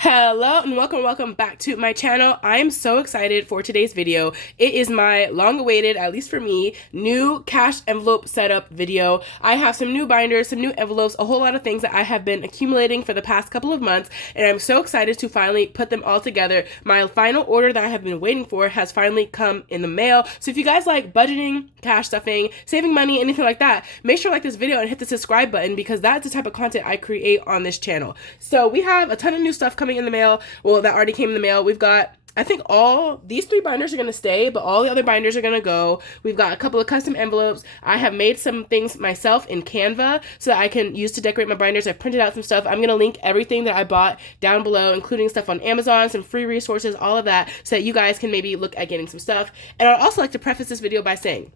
Hello and welcome back to my channel. I am so excited for today's video. It is my long-awaited, at least for me, new cash envelope setup video. I have some new binders, some new envelopes, a whole lot of things that I have been accumulating for the past couple of months, and I'm so excited to finally put them all together. My final order that I have been waiting for has finally come in the mail. So if you guys like budgeting, cash stuffing, saving money, anything like that, make sure to like this video and hit the subscribe button because that's the type of content I create on this channel. So we have a ton of new stuff coming in the mail. Well, that already came in the mail. We've got, I think all these 3 binders are going to stay, but all the other binders are going to go. We've got a couple of custom envelopes. I have made some things myself in Canva so that I can use to decorate my binders. I've printed out some stuff. I'm going to link everything that I bought down below, including stuff on Amazon, some free resources, all of that, so that you guys can maybe look at getting some stuff. And I'd also like to preface this video by saying,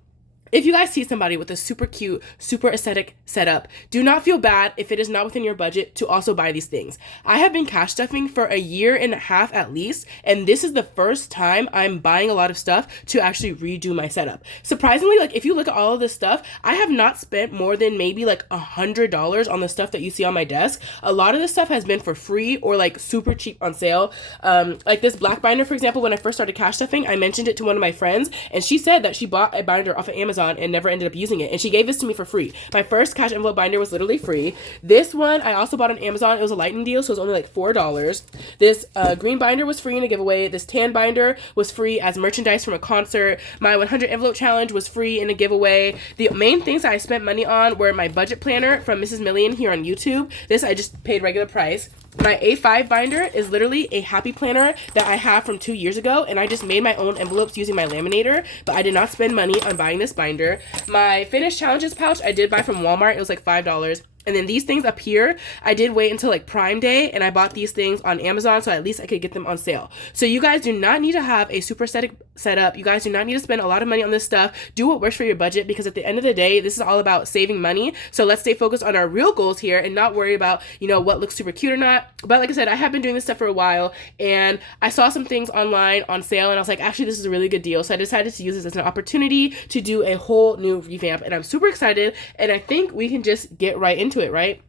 if you guys see somebody with a super cute, super aesthetic setup, do not feel bad if it is not within your budget to also buy these things. I have been cash stuffing for a year and a half at least, and this is the first time I'm buying a lot of stuff to actually redo my setup. Surprisingly, like if you look at all of this stuff, I have not spent more than maybe like $100 on the stuff that you see on my desk. A lot of this stuff has been for free or like super cheap on sale. Like this black binder, for example, when I first started cash stuffing, I mentioned it to one of my friends, and she said that she bought a binder off of Amazon and never ended up using it, and she gave this to me for free. My first cash envelope binder was literally free. This one I also bought on Amazon. It was a lightning deal, so it was only like $4. This green binder was free in a giveaway. This tan binder was free as merchandise from a concert. My 100 envelope challenge was free in a giveaway. The main things that I spent money on were my budget planner from Mrs. Million here on YouTube. This I just paid regular price. My A5 binder is literally a happy planner that I have from 2 years ago, and I just made my own envelopes using my laminator, but I did not spend money on buying this binder. My Finish Challenges pouch I did buy from Walmart. It was like $5. And then these things up here, I did wait until like Prime Day, and I bought these things on Amazon so at least I could get them on sale. So you guys do not need to have a super aesthetic setup. You guys do not need to spend a lot of money on this stuff. Do what works for your budget, because at the end of the day, this is all about saving money. So let's stay focused on our real goals here and not worry about, you know, what looks super cute or not. But like I said, I have been doing this stuff for a while, and I saw some things online on sale, and I was like, actually, this is a really good deal. So I decided to use this as an opportunity to do a whole new revamp, and I'm super excited, and I think we can just get right into it, right?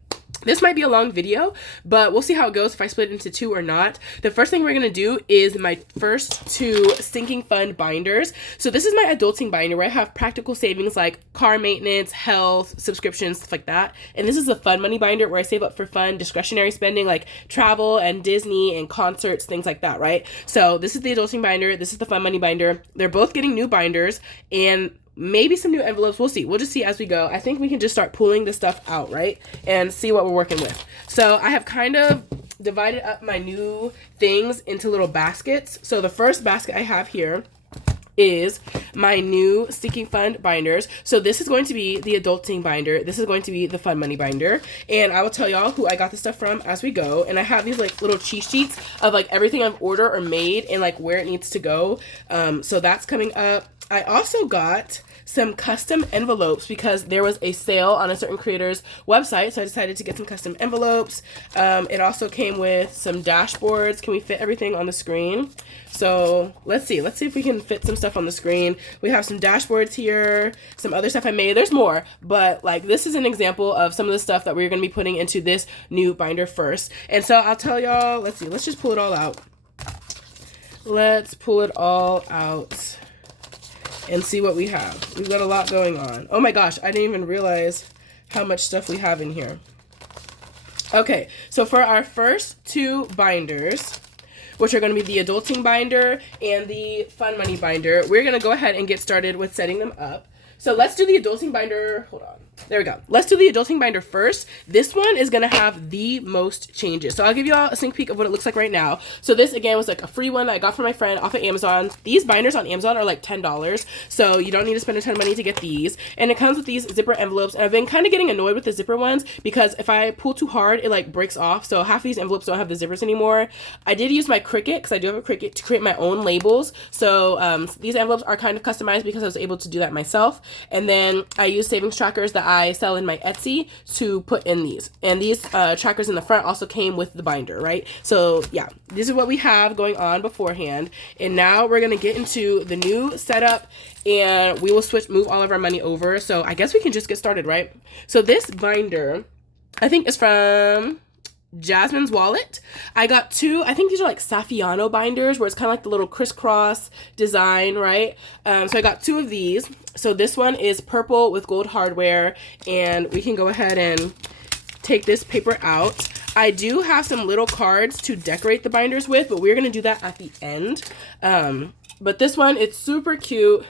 This might be a long video, but we'll see how it goes if I split it into 2 or not. The first thing we're going to do is my first 2 sinking fund binders. So this is my adulting binder where I have practical savings like car maintenance, health, subscriptions, stuff like that. And this is the fun money binder where I save up for fun, discretionary spending like travel and Disney and concerts, things like that, right? So this is the adulting binder. This is the fun money binder. They're both getting new binders and maybe some new envelopes. We'll see. We'll just see as we go. I think we can just start pulling this stuff out, right? And see what we're working with. So I have kind of divided up my new things into little baskets. So the first basket I have here is my new Sinking Fund binders. So this is going to be the adulting binder. This is going to be the fun money binder. And I will tell y'all who I got this stuff from as we go. And I have these like little cheat sheets of like everything I've ordered or made and like where it needs to go. So that's coming up. I also got some custom envelopes because there was a sale on a certain creator's website, so I decided to get some custom envelopes. It also came with some dashboards. Can we fit everything on the screen? So let's see if we can fit some stuff on the screen. We have some dashboards here, some other stuff I made. There's more, but like this is an example of some of the stuff that we're going to be putting into this new binder first. And so I'll tell y'all, let's just pull it all out. Let's pull it all out and see what we have. We've got a lot going on. Oh my gosh, I didn't even realize how much stuff we have in here. Okay, so for our first 2 binders, which are going to be the adulting binder and the fun money binder, we're going to go ahead and get started with setting them up. So let's do the adulting binder. Hold on. There we go. Let's do the adulting binder first. This one is going to have the most changes. So I'll give you all a sneak peek of what it looks like right now. So this, again, was like a free one that I got from my friend off of Amazon. These binders on Amazon are like $10. So you don't need to spend a ton of money to get these. And it comes with these zipper envelopes. And I've been kind of getting annoyed with the zipper ones because if I pull too hard, it like breaks off. So half of these envelopes don't have the zippers anymore. I did use my Cricut, because I do have a Cricut, to create my own labels. So these envelopes are kind of customized because I was able to do that myself. And then I use savings trackers that I sell in my Etsy to put in these. And these trackers in the front also came with the binder, right? So yeah, this is what we have going on beforehand. And now we're going to get into the new setup, and we will move all of our money over. So I guess we can just get started, right? So this binder, I think, is from Jasmine's Wallet. I got two, I think these are like Saffiano binders where it's kind of like the little crisscross design, right? So I got two of these. So this one is purple with gold hardware, and we can go ahead and take this paper out. I do have some little cards to decorate the binders with, but we're going to do that at the end. But this one, it's super cute.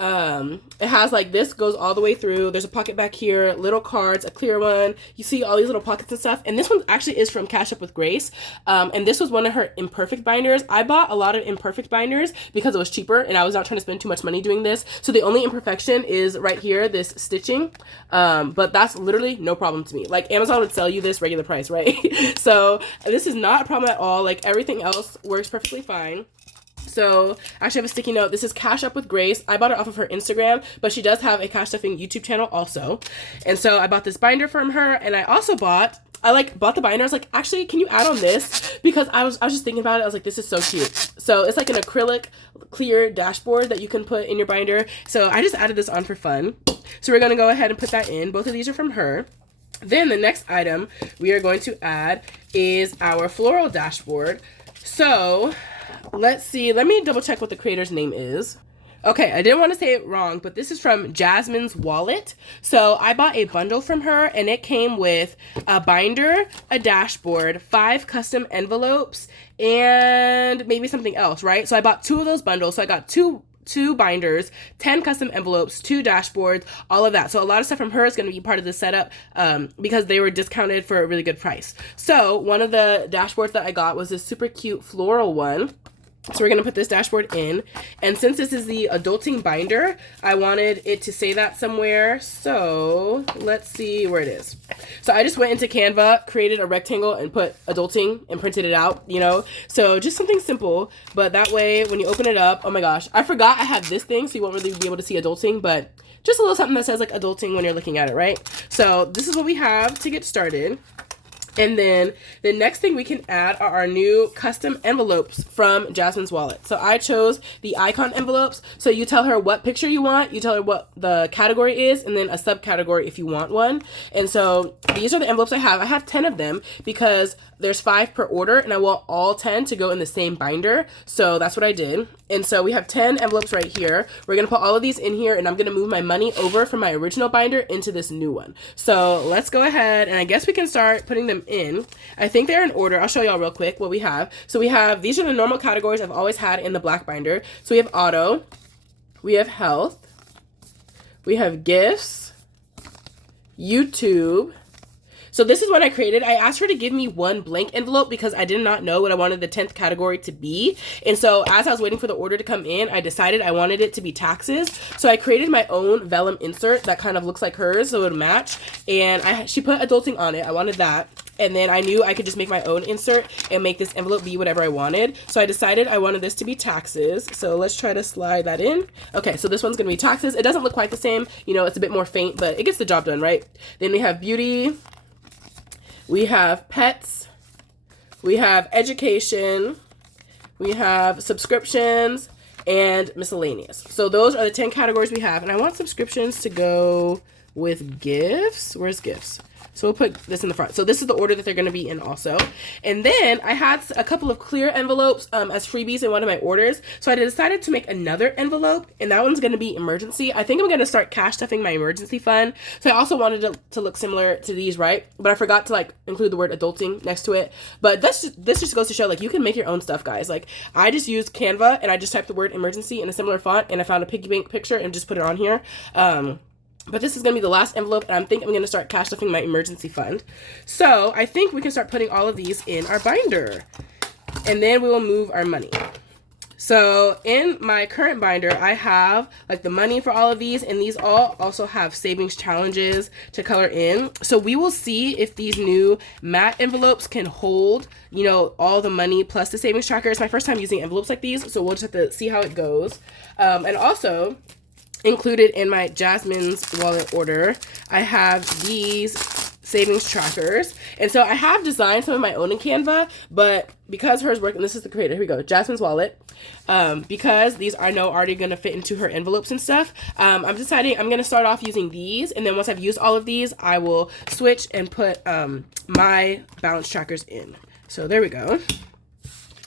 It has like this goes all the way through. There's a pocket back here, little cards, a clear one. You see all these little pockets and stuff. And this one actually is from Cash Up with Grace. And this was one of her imperfect binders. I bought a lot of imperfect binders because it was cheaper and I was not trying to spend too much money doing this. So the only imperfection is right here, this stitching. But that's literally no problem to me. Like Amazon would sell you this regular price, right? So this is not a problem at all. Like everything else works perfectly fine. So I actually have a sticky note. This is Cash Up with Grace. I bought it off of her Instagram, but she does have a cash stuffing YouTube channel also. And so I bought this binder from her, and I also bought the binder. I was like, actually, can you add on this? Because I was just thinking about it. I was like, this is so cute. So it's like an acrylic clear dashboard that you can put in your binder. So I just added this on for fun. So we're going to go ahead and put that in. Both of these are from her. Then the next item we are going to add is our floral dashboard. So let's see. Let me double check what the creator's name is. Okay, I didn't want to say it wrong, but this is from Jasmine's Wallet. So I bought a bundle from her, and it came with a binder, a dashboard, 5 custom envelopes, and maybe something else, right? So I bought 2 of those bundles. So I got two binders, 10 custom envelopes, 2 dashboards, all of that. So a lot of stuff from her is going to be part of the setup because they were discounted for a really good price. So one of the dashboards that I got was this super cute floral one. So we're going to put this dashboard in. And since this is the adulting binder, I wanted it to say that somewhere. So let's see where it is. So I just went into Canva, created a rectangle and put adulting and printed it out, you know. So just something simple. But that way when you open it up, oh my gosh, I forgot I had this thing. So you won't really be able to see adulting, but just a little something that says like adulting when you're looking at it, right? So this is what we have to get started. And then the next thing we can add are our new custom envelopes from Jasmine's Wallet. So I chose the icon envelopes. So you tell her what picture you want, you tell her what the category is, and then a subcategory if you want one. And so these are the envelopes I have. I have 10 of them because there's 5 per order, and I want all 10 to go in the same binder. So that's what I did. And so we have 10 envelopes right here. We're going to put all of these in here, and I'm going to move my money over from my original binder into this new one. So let's go ahead, and I guess we can start putting them in. I think they're in order. I'll show y'all real quick what we have. So we have, these are the normal categories I've always had in the black binder. So we have auto, we have health, we have gifts, YouTube. So this is what I created. I asked her to give me one blank envelope because I did not know what I wanted the 10th category to be. And so as I was waiting for the order to come in, I decided I wanted it to be taxes. So I created my own vellum insert that kind of looks like hers, so it would match. And she put adulting on it. I wanted that. And then I knew I could just make my own insert and make this envelope be whatever I wanted. So I decided I wanted this to be taxes. So let's try to slide that in. Okay, so this one's gonna be taxes. It doesn't look quite the same. You know, it's a bit more faint, but it gets the job done, right? Then we have beauty. We have pets. We have education. We have subscriptions and miscellaneous. So those are the 10 categories we have. And I want subscriptions to go with gifts. Where's gifts? So we'll put this in the front. So this is the order that they're going to be in also. And then I had a couple of clear envelopes as freebies in one of my orders. So I decided to make another envelope, and that one's going to be emergency. I think I'm going to start cash stuffing my emergency fund. So I also wanted it to look similar to these, right? But I forgot to like include the word adulting next to it. But this just goes to show like you can make your own stuff, guys. Like I just used Canva and I just typed the word emergency in a similar font, and I found a piggy bank picture and just put it on here. But this is going to be the last envelope, and I'm going to start cash stuffing my emergency fund. So I think we can start putting all of these in our binder, and then we will move our money. So in my current binder, I have like the money for all of these, and these all also have savings challenges to color in. So we will see if these new matte envelopes can hold, you know, all the money plus the savings tracker. It's my first time using envelopes like these, so we'll just have to see how it goes. And also, included in my Jasmine's Wallet order, I have these savings trackers. And so I have designed some of my own in Canva, but because hers work, and this is the creator, here we go, Jasmine's wallet. Because these I know already going to fit into her envelopes and stuff, I'm deciding I'm going to start off using these, and then once I've used all of these, I will switch and put my balance trackers in. So there we go.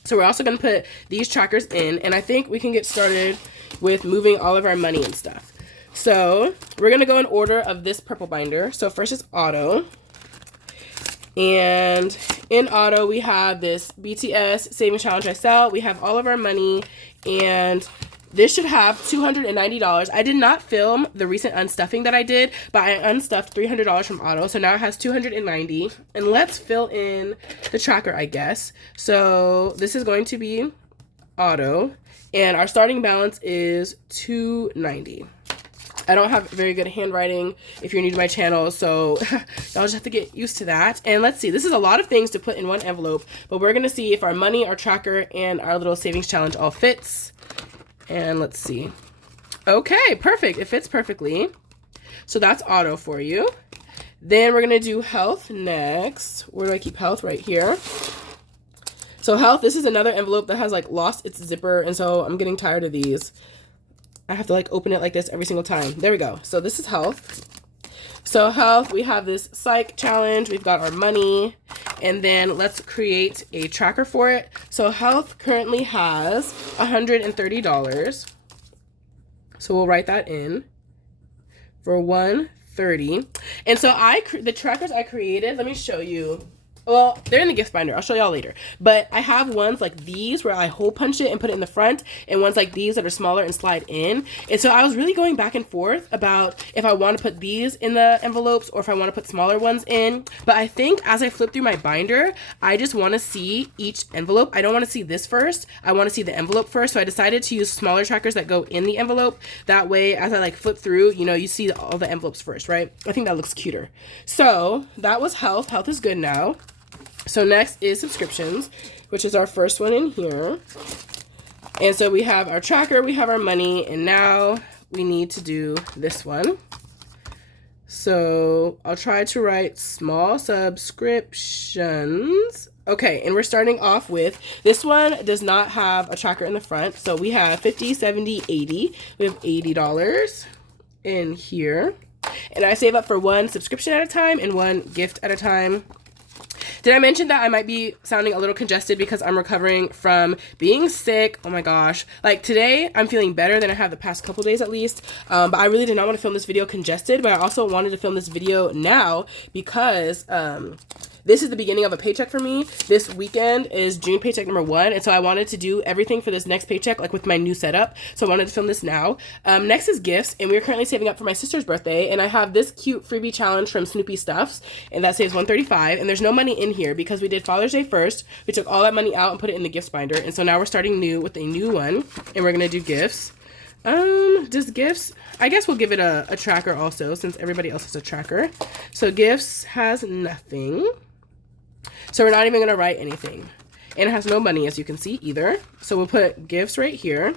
So we're also going to put these trackers in, and I think we can get started with moving all of our money and stuff. So we're going to go in order of this purple binder. So first is auto. And in auto, we have this BTS Savings Challenge I Sell. We have all of our money, and this should have $290. I did not film the recent unstuffing that I did, but I unstuffed $300 from auto. So now it has $290. And let's fill in the tracker, I guess. So this is going to be auto, and our starting balance is $290. I don't have very good handwriting if you're new to my channel, so y'all just have to get used to that. And let's see, this is a lot of things to put in one envelope, but we're going to see if our money, our tracker, and our little savings challenge all fits. And let's see. Okay, perfect. It fits perfectly. So that's auto for you. Then we're going to do health next. Where do I keep health? Right here. So health, this is another envelope that has like lost its zipper, and so I'm getting tired of these. I have to like open it like this every single time. There we go. So this is health. So health, we have this psych challenge. We've got our money. And then let's create a tracker for it. So health currently has $130. So we'll write that in for $130. And so the trackers I created, let me show you. Well, they're in the gift binder. I'll show y'all later. But I have ones like these where I hole punch it and put it in the front, and ones like these that are smaller and slide in. And so I was really going back and forth about if I want to put these in the envelopes or if I want to put smaller ones in. But I think as I flip through my binder, I just want to see each envelope. I don't want to see this first. I want to see the envelope first. So I decided to use smaller trackers that go in the envelope. That way, as I like flip through, you know, you see all the envelopes first, right? I think that looks cuter. So that was health. Health is good now. So next is subscriptions, which is our first one in here. And so we have our tracker, we have our money, and now we need to do this one. So I'll try to write small subscriptions. Okay, and we're starting off with, this one does not have a tracker in the front. So we have 50, 70, 80. We have $80 in here. And I save up for one subscription at a time and one gift at a time. Did I mention that I might be sounding a little congested because I'm recovering from being sick? Oh my gosh. Like today, I'm feeling better than I have the past couple days at least. But I really did not want to film this video congested, but I also wanted to film this video now because this is the beginning of a paycheck for me. This weekend is June paycheck number 1. And so I wanted to do everything for this next paycheck, like with my new setup. So I wanted to film this now. Next is gifts. And we're currently saving up for my sister's birthday. And I have this cute freebie challenge from Snoopy Stuffs. And that saves $135. And there's no money in here because we did Father's Day first. We took all that money out and put it in the gifts binder. And so now we're starting new with a new one. And we're going to do gifts. Just gifts. I guess we'll give it a tracker also since everybody else has a tracker. So gifts has nothing. So we're not even going to write anything. And it has no money, as you can see, either. So we'll put gifts right here.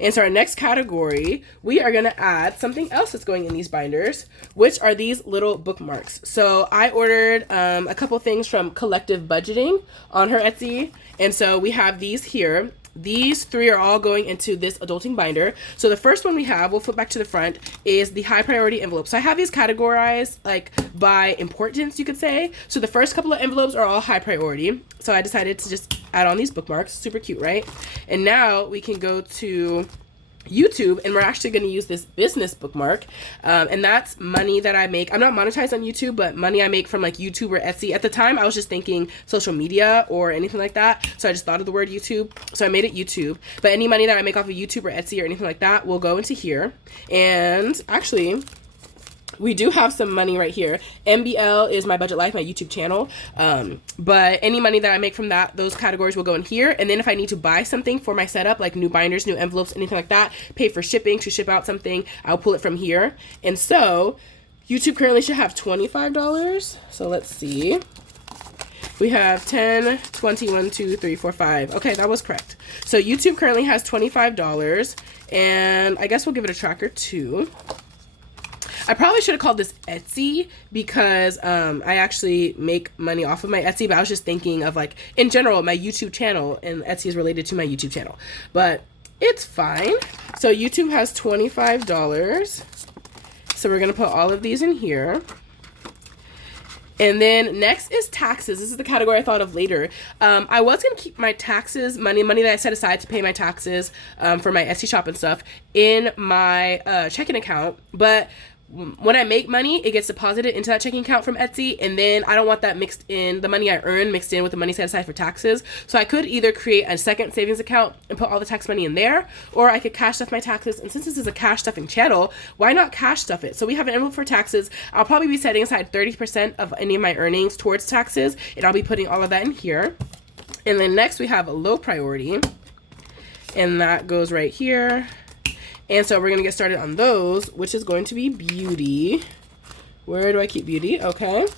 And so our next category, we are going to add something else that's going in these binders, which are these little bookmarks. So I ordered a couple things from Collective Budgeting on her Etsy. And so we have these here. These 3 are all going into this adulting binder. So the first one we have, we'll flip back to the front, is the high priority envelope. So I have these categorized like by importance, you could say. So the first couple of envelopes are all high priority. So I decided to just add on these bookmarks. Super cute, right? And now we can go to YouTube, and we're actually going to use this business bookmark, and that's money that I make. I'm not monetized on YouTube, but money I make from like YouTube or Etsy. At the time I was just thinking social media or anything like that, so I just thought of the word YouTube, so I made it YouTube. But any money that I make off of YouTube or Etsy or anything like that will go into here. And actually we do have some money right here. MBL is My Budget Life, my YouTube channel. But any money that I make from those categories will go in here. And then if I need to buy something for my setup, like new binders, new envelopes, anything like that, pay for shipping to ship out something, I'll pull it from here. And so YouTube currently should have $25. So let's see. We have 10, 20, 1, 2, 3, 4, 5. Okay, that was correct. So YouTube currently has $25. And I guess we'll give it a tracker too. I probably should have called this Etsy because I actually make money off of my Etsy, but I was just thinking of like in general my YouTube channel, and Etsy is related to my YouTube channel, but it's fine. So YouTube has $25. So we're gonna put all of these in here. And then next is taxes. This is the category I thought of later. I was going to keep my taxes, money that I set aside to pay my taxes for my Etsy shop and stuff in my checking account. But when I make money, it gets deposited into that checking account from Etsy. And then I don't want that mixed in, the money I earn mixed in with the money set aside for taxes. So I could either create a second savings account and put all the tax money in there, or I could cash stuff my taxes. And since this is a cash stuffing channel, why not cash stuff it? So we have an envelope for taxes. I'll probably be setting aside 30% of any of my earnings towards taxes, and I'll be putting all of that in here. And then next we have a low priority, and that goes right here. And so we're going to get started on those, which is going to be beauty. Where do I keep beauty? Okay.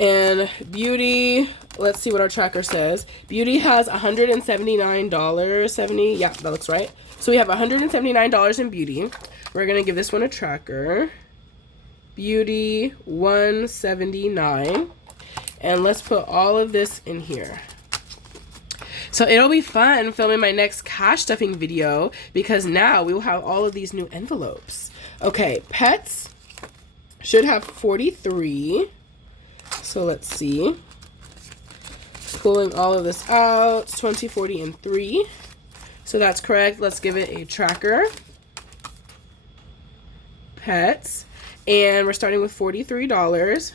And beauty, let's see what our tracker says. Beauty has $179.70. Yeah, that looks right. So we have $179 in beauty. We're going to give this one a tracker. Beauty 179. And let's put all of this in here. So it'll be fun filming my next cash stuffing video because now we will have all of these new envelopes. Okay, pets should have 43. So let's see. Pulling all of this out, 20, 40, and 3. So that's correct. Let's give it a tracker. Pets. And we're starting with $43.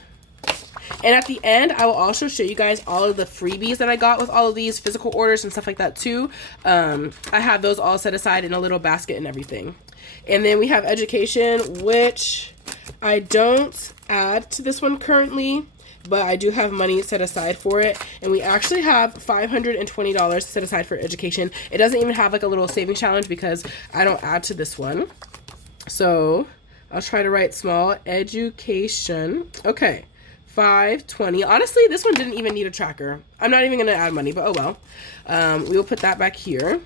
And at the end, I will also show you guys all of the freebies that I got with all of these physical orders and stuff like that too. I have those all set aside in a little basket and everything. And then we have education, which I don't add to this one currently, but I do have money set aside for it. And we actually have $520 set aside for education. It doesn't even have like a little saving challenge because I don't add to this one. So I'll try to write small. Education. Okay. 520. Honestly, this one didn't even need a tracker. I'm not even going to add money, but oh well. We will put that back here.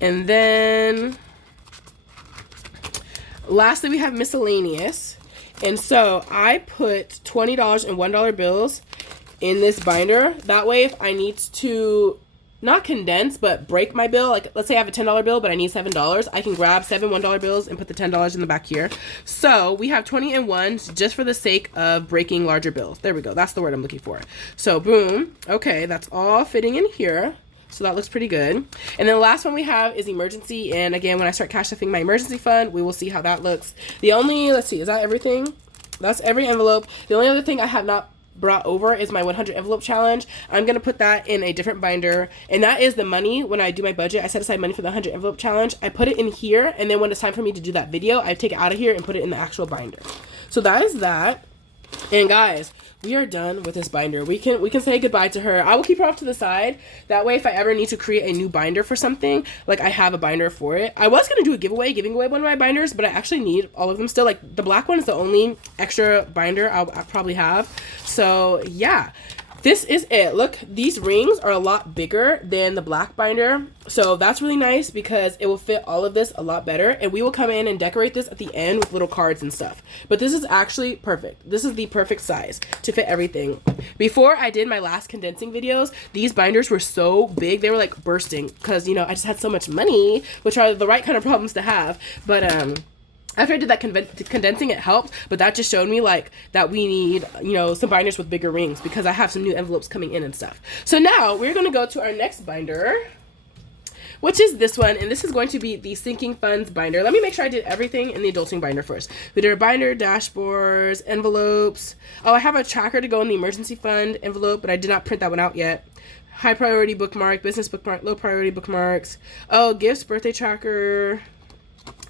And then lastly, we have miscellaneous. And so I put $20 and $1 bills in this binder. That way, if I need to not condense, but break my bill, like let's say I have a $10 bill, but I need $7, I can grab 7 $1 bills and put the $10 in the back here. So we have 20 and 1s just for the sake of breaking larger bills. There we go. That's the word I'm looking for. So boom. Okay, that's all fitting in here. So that looks pretty good. And then the last one we have is emergency. And again, when I start cash stuffing my emergency fund, we will see how that looks. The only, let's see, is that everything? That's every envelope. The only other thing I have not brought over is my 100 envelope challenge. I'm going to put that in a different binder, and that is the money. When I do my budget, I set aside money for the 100 envelope challenge. I put it in here, and then when it's time for me to do that video, I take it out of here and put it in the actual binder. So that is that. And guys, we are done with this binder. We can say goodbye to her. I will keep her off to the side. That way, if I ever need to create a new binder for something, like I have a binder for it. I was going to do a giveaway, giving away one of my binders, but I actually need all of them still. Like the black one is the only extra binder I'll probably have. So yeah. This is it. Look, these rings are a lot bigger than the black binder. So that's really nice because it will fit all of this a lot better. And we will come in and decorate this at the end with little cards and stuff. But this is actually perfect. This is the perfect size to fit everything. Before I did my last condensing videos, these binders were so big. They were like bursting because, you know, I just had so much money, which are the right kind of problems to have. But, after I did that condensing, it helped, but that just showed me like that we need, you know, some binders with bigger rings because I have some new envelopes coming in and stuff. So now we're going to go to our next binder, which is this one, and this is going to be the Sinking Funds binder. Let me make sure I did everything in the adulting binder first. We did our binder, dashboards, envelopes. Oh, I have a tracker to go in the emergency fund envelope, but I did not print that one out yet. High priority bookmark, business bookmark, low priority bookmarks. Oh, gifts, birthday tracker.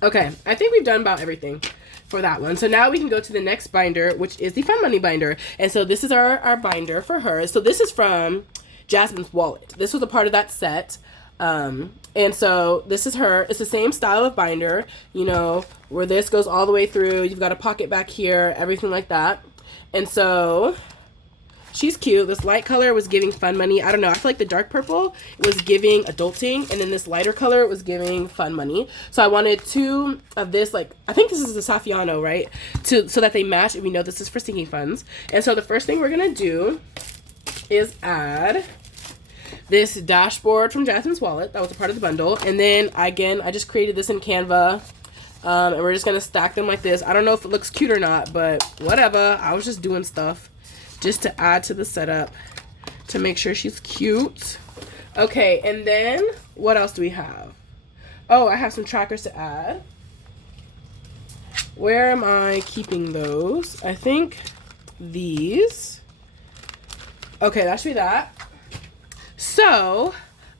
Okay, I think we've done about everything for that one. So now we can go to the next binder, which is the Fun Money binder. And so this is our binder for her. So this is from Jasmine's wallet. This was a part of that set. And so this is her. It's the same style of binder, you know, where this goes all the way through. You've got a pocket back here, everything like that. And so she's cute. This light color was giving fun money. I don't know. I feel like the dark purple was giving adulting, and then this lighter color was giving fun money. So I wanted 2 of this, like, I think this is the Saffiano, right? So that they match, and we know this is for sinking funds. And so the first thing we're going to do is add this dashboard from Jasmine's Wallet. That was a part of the bundle. And then, again, I just created this in Canva. And we're just going to stack them like this. I don't know if it looks cute or not, but whatever. I was just doing stuff just to add to the setup to make sure she's cute. Okay, and then what else do we have? Oh, I have some trackers to add. Where am I keeping those? I think these. Okay, that should be that. So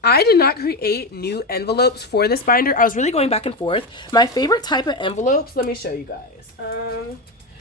I did not create new envelopes for this binder. I was really going back and forth. My favorite type of envelopes, let me show you guys.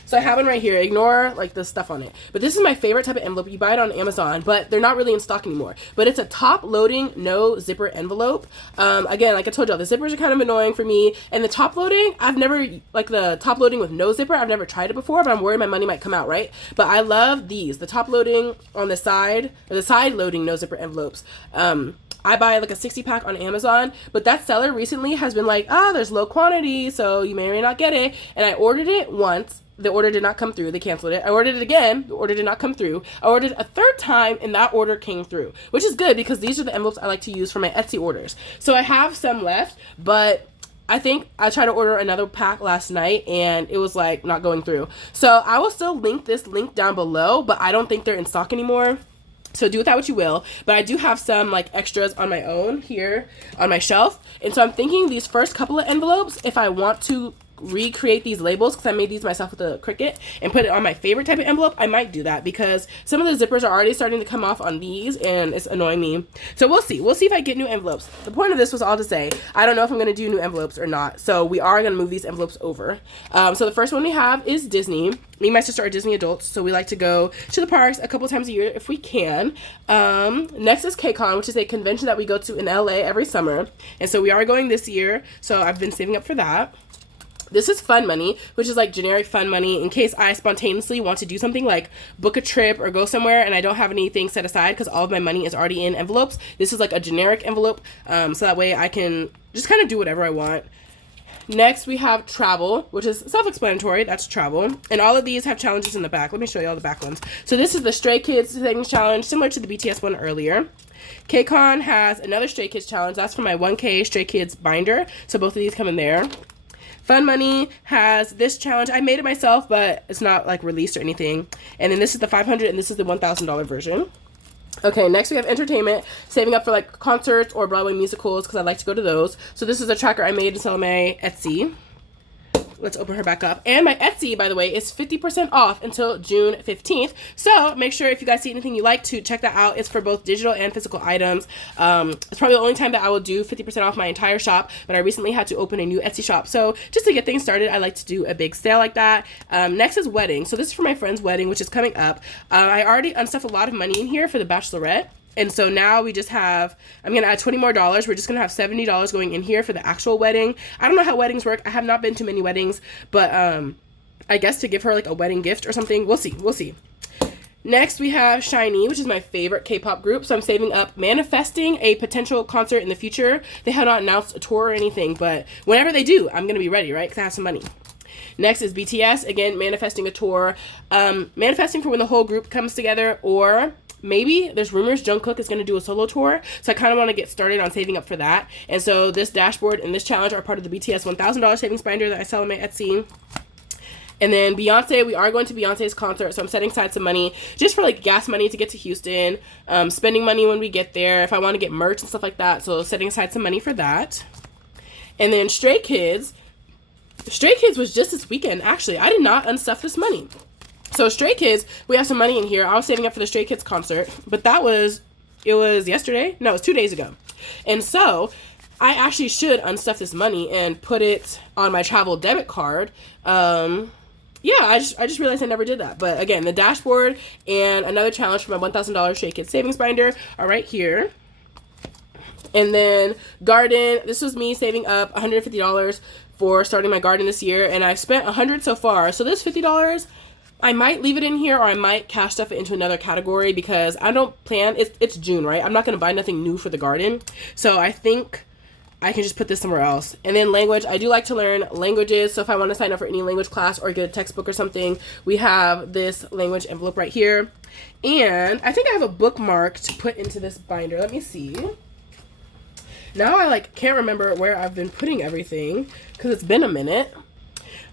So I have one right here. Ignore like the stuff on it. But this is my favorite type of envelope. You buy it on Amazon, but they're not really in stock anymore. But it's a top loading, no zipper envelope. Again, like I told y'all, the zippers are kind of annoying for me. And the top loading, I've never, like the top loading with no zipper, I've never tried it before, but I'm worried my money might come out, right? But I love these, the top loading on the side, or the side loading no zipper envelopes. I buy like a 60 pack on Amazon, but that seller recently has been like, there's low quantity, so you may or may not get it. And I ordered it once. The order did not come through. They canceled it. I ordered it again. The order did not come through. I ordered a 3rd time, and that order came through, which is good because these are the envelopes I like to use for my Etsy orders. So I have some left, but I think I tried to order another pack last night, and it was like not going through. So I will still link this link down below, but I don't think they're in stock anymore. So do with that what you will. But I do have some like extras on my own here on my shelf. And so I'm thinking these first couple of envelopes, if I want to recreate these labels, because I made these myself with a Cricut, and put it on my favorite type of envelope, I might do that because some of the zippers are already starting to come off on these and it's annoying me. So we'll see. We'll see if I get new envelopes. The point of this was all to say, I don't know if I'm going to do new envelopes or not. So we are going to move these envelopes over. So the first one we have is Disney. Me and my sister are Disney adults, so we like to go to the parks a couple times a year if we can. Next is KCON, which is a convention that we go to in LA every summer. And so we are going this year, so I've been saving up for that. This is fun money, which is like generic fun money in case I spontaneously want to do something like book a trip or go somewhere and I don't have anything set aside because all of my money is already in envelopes. This is like a generic envelope, so that way I can just kind of do whatever I want. Next, we have travel, which is self-explanatory. That's travel. And all of these have challenges in the back. Let me show you all the back ones. So this is the Stray Kids Things Challenge, similar to the BTS one earlier. KCON has another Stray Kids Challenge. That's for my 1K Stray Kids binder. So both of these come in there. Fun Money has this challenge. I made it myself, but it's not like released or anything. And then this is the $500 and this is the $1,000 version. Okay, next we have entertainment, saving up for like concerts or Broadway musicals because I like to go to those. So this is a tracker I made to sell my Etsy. Let's open her back up. And my Etsy, by the way, is 50% off until June 15th. So make sure if you guys see anything you like to check that out. It's for both digital and physical items. It's probably the only time that I will do 50% off my entire shop, but I recently had to open a new Etsy shop. So just to get things started, I like to do a big sale like that. Next is wedding. So this is for my friend's wedding, which is coming up. I already unstuffed a lot of money in here for the bachelorette. And so now we just have, I'm going to add $20 more. We're just going to have $70 going in here for the actual wedding. I don't know how weddings work. I have not been to many weddings, but I guess to give her like a wedding gift or something. We'll see. We'll see. Next, we have SHINee, which is my favorite K-pop group. So I'm saving up, manifesting a potential concert in the future. They have not announced a tour or anything, but whenever they do, I'm going to be ready, right? Because I have some money. Next is BTS. Again, manifesting a tour. Manifesting for when the whole group comes together, or maybe there's rumors Jungkook is going to do a solo tour, so I kind of want to get started on saving up for that. And so this dashboard and this challenge are part of the BTS $1,000 savings binder that I sell on my Etsy. And then Beyonce, we are going to Beyonce's concert, so I'm setting aside some money just for like gas money to get to Houston, spending money when we get there if I want to get merch and stuff like that, so setting aside some money for that. And then Stray Kids. Stray Kids was just this weekend, actually. I did not unstuff this money. So Stray Kids, we have some money in here. I was saving up for the Stray Kids concert, but it was yesterday? No, it was 2 days ago. And so I actually should unstuff this money and put it on my travel debit card. Yeah, I just realized I never did that. But again, the dashboard and another challenge for my $1,000 Stray Kids savings binder are right here. And then garden, this was me saving up $150 for starting my garden this year, and I've spent $100 so far. So this $50, I might leave it in here, or I might cash stuff it into another category because I don't plan, it's June, right? I'm not going to buy nothing new for the garden. So I think I can just put this somewhere else. And then language, I do like to learn languages. So if I want to sign up for any language class or get a textbook or something, we have this language envelope right here. And I think I have a bookmark to put into this binder. Let me see. Now I can't remember where I've been putting everything because it's been a minute.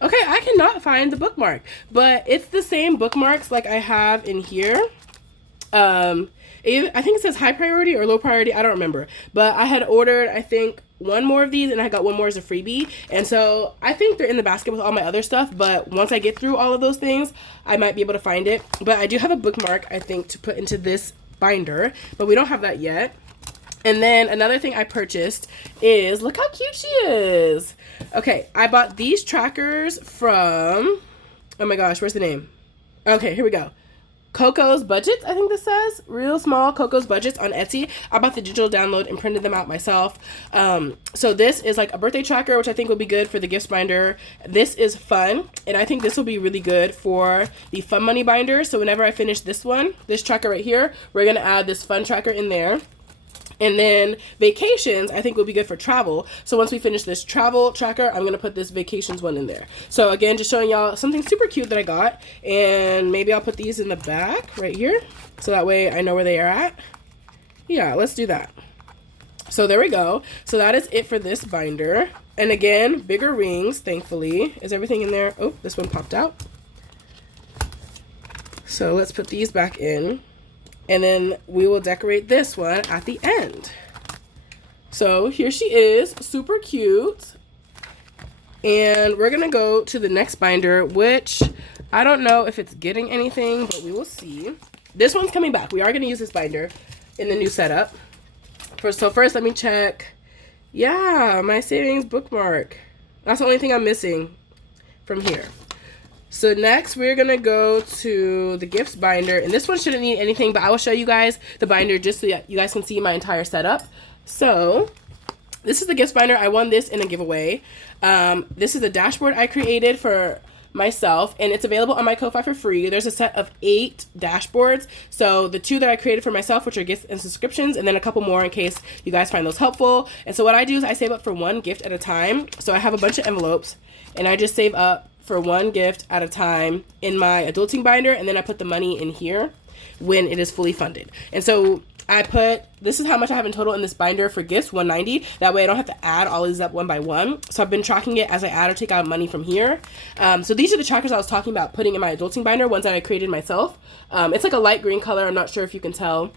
Okay, I cannot find the bookmark, but it's the same bookmarks like I have in here. I think it says high priority or low priority. I don't remember, but I had ordered, I think, one more of these, and I got one more as a freebie. And so I think they're in the basket with all my other stuff, but once I get through all of those things, I might be able to find it. But I do have a bookmark, I think, to put into this binder, but we don't have that yet. And then another thing I purchased is, look how cute she is. Okay, I bought these trackers from, oh my gosh, where's the name? Okay, here we go. Coco's Budgets, I think this says. Real small Coco's Budgets on Etsy. I bought the digital download and printed them out myself. So this is like a birthday tracker, which I think will be good for the gifts binder. This is fun, and I think this will be really good for the fun money binder. So whenever I finish this one, this tracker right here, we're going to add this fun tracker in there. And then vacations, I think will be good for travel. So once we finish this travel tracker, I'm going to put this vacations one in there. So again, just showing y'all something super cute that I got. And maybe I'll put these in the back right here. So that way I know where they are at. Yeah, let's do that. So there we go. So that is it for this binder. And again, bigger rings, thankfully. Is everything in there? Oh, this one popped out. So let's put these back in. And then we will decorate this one at the end. So here she is, super cute. And we're gonna go to the next binder, which I don't know if it's getting anything, but we will see. This one's coming back. We are gonna use this binder in the new setup. So first, let me check. Yeah, my savings bookmark. That's the only thing I'm missing from here. So next we're gonna go to the gifts binder, and this one shouldn't need anything, but I will show you guys the binder just so you guys can see my entire setup. So this is the gifts binder. I won this in a giveaway. This is a dashboard I created for myself, and it's available on my Ko-Fi for free. There's a set of 8 dashboards. So the 2 that I created for myself, which are gifts and subscriptions, and then a couple more in case you guys find those helpful. And so what I do is I save up for one gift at a time. So I have a bunch of envelopes, and I just save up for one gift at a time in my adulting binder, and then I put the money in here when it is fully funded. And so I put, this is how much I have in total in this binder for gifts, $190. That way I don't have to add all these up one by one. So I've been tracking it as I add or take out money from here. So these are the trackers I was talking about putting in my adulting binder, ones that I created myself. It's like a light green color. I'm not sure if you can tell.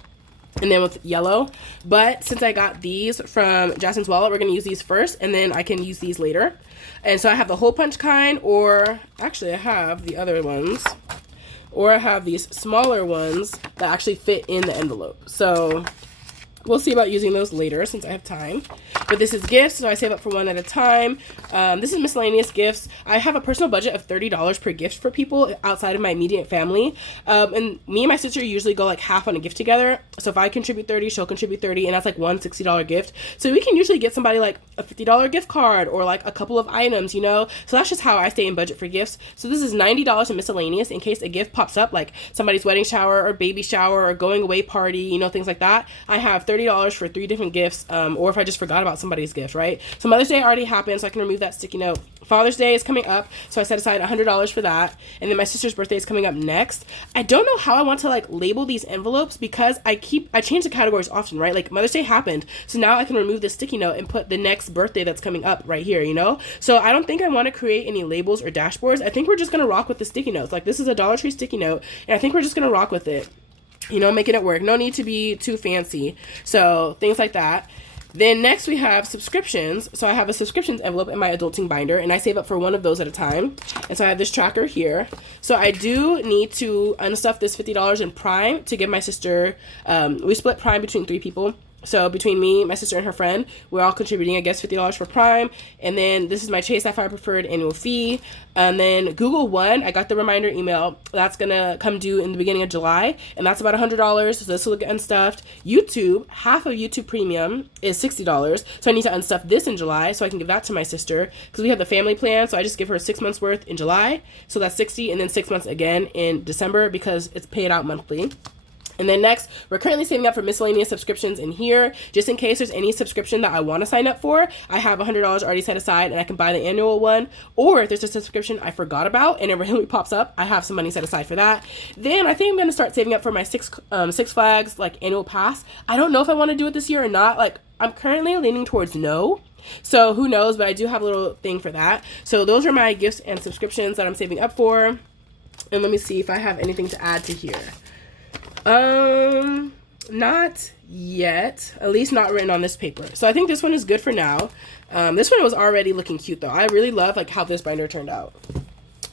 And then with yellow. But since I got these from Jasmine's Wallet, we're going to use these first, and then I can use these later. And so I have the hole punch kind, or actually I have the other ones. Or I have these smaller ones that actually fit in the envelope. So we'll see about using those later since I have time. But this is gifts, so I save up for one at a time. This is miscellaneous gifts. I have a personal budget of $30 per gift for people outside of my immediate family. And me and my sister usually go like half on a gift together. So if I contribute 30, she'll contribute 30, and that's like one $60 gift. So we can usually get somebody like a $50 gift card or like a couple of items, you know? So that's just how I stay in budget for gifts. So this is $90 in miscellaneous in case a gift pops up, like somebody's wedding shower or baby shower or going away party, you know, things like that. I have $30 for 3 different gifts, or if I just forgot about somebody's gift, right? So Mother's Day already happened, so I can remove that sticky note. Father's Day is coming up, so I set aside $100 for that. And then my sister's birthday is coming up next. I don't know how I want to like label these envelopes because I change the categories often, right? Like Mother's Day happened, so now I can remove the sticky note and put the next birthday that's coming up right here, you know? So I don't think I want to create any labels or dashboards. I think we're just gonna rock with the sticky notes. Like this is a Dollar Tree sticky note, and I think we're just gonna rock with it. You know, making it work. No need to be too fancy. So things like that. Then next we have subscriptions. So I have a subscriptions envelope in my adulting binder, and I save up for one of those at a time. And so I have this tracker here. So I do need to unstuff this $50 in Prime to give my sister, we split Prime between 3 people. So between me, my sister, and her friend, we're all contributing, I guess, $50 for Prime. And then this is my Chase Sapphire Preferred annual fee. And then Google One, I got the reminder email. That's going to come due in the beginning of July. And that's about $100. So this will get unstuffed. YouTube, half of YouTube Premium is $60. So I need to unstuff this in July so I can give that to my sister. Because we have the family plan. So I just give her 6 months worth in July. So that's 60. And then 6 months again in December because it's paid out monthly. And then next, we're currently saving up for miscellaneous subscriptions in here. Just in case there's any subscription that I want to sign up for, I have $100 already set aside and I can buy the annual one. Or if there's a subscription I forgot about and it randomly pops up, I have some money set aside for that. Then I think I'm going to start saving up for my Six Flags like annual pass. I don't know if I want to do it this year or not. Like, I'm currently leaning towards no. So who knows, but I do have a little thing for that. So those are my gifts and subscriptions that I'm saving up for. And let me see if I have anything to add to here. Not yet, at least not written on this paper. So I think this one is good for now. This one was already looking cute though. I really love like how this binder turned out.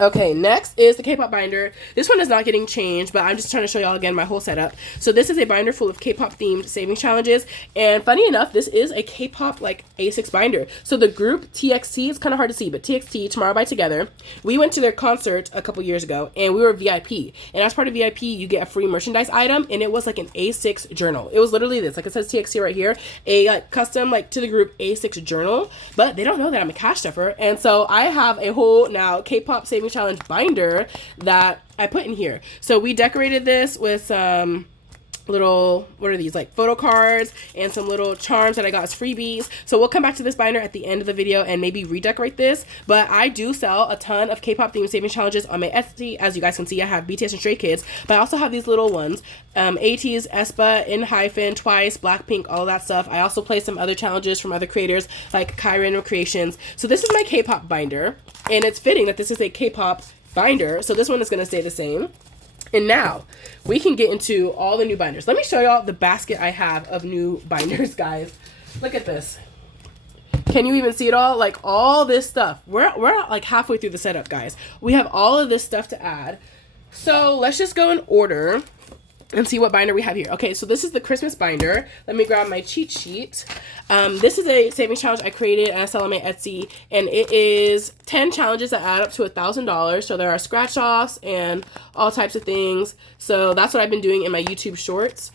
Okay, next is the K-pop binder. This one is not getting changed, but I'm just trying to show y'all again my whole setup. So this is a binder full of K-pop themed savings challenges. And funny enough, this is a K-pop like A6 binder. So the group TXT, it's kind of hard to see, but TXT, Tomorrow by Together, we went to their concert a couple years ago and we were VIP. And as part of VIP, you get a free merchandise item and it was like an A6 journal. It was literally this, like it says TXT right here, a like custom like to the group A6 journal, but they don't know that I'm a cash stuffer. And so I have a whole now K-pop savings challenge binder that I put in here. So we decorated this with some little, what are these, like photo cards and some little charms that I got as freebies. So we'll come back to this binder at the end of the video and maybe redecorate this. But I do sell a ton of K-pop themed savings challenges on my Etsy. As you guys can see, I have BTS and Stray Kids, but I also have these little ones, ATEEZ, aespa, ENHYPEN, Twice, Blackpink, all of that stuff. I also play some other challenges from other creators like Kai Random Creations. So this is my K-pop binder, and it's fitting that this is a K-pop binder. So this one is going to stay the same. And now we can get into all the new binders. Let me show y'all the basket I have of new binders, guys. Look at this. Can you even see it all? Like all this stuff. We're like halfway through the setup, guys. We have all of this stuff to add. So let's just go in order and see what binder we have here. Okay, so this is the Christmas binder. Let me grab my cheat sheet. This is a savings challenge I created and I sell on my Etsy, and it is 10 challenges that add up to $1,000. So there are scratch offs and all types of things. So that's what I've been doing in my YouTube shorts.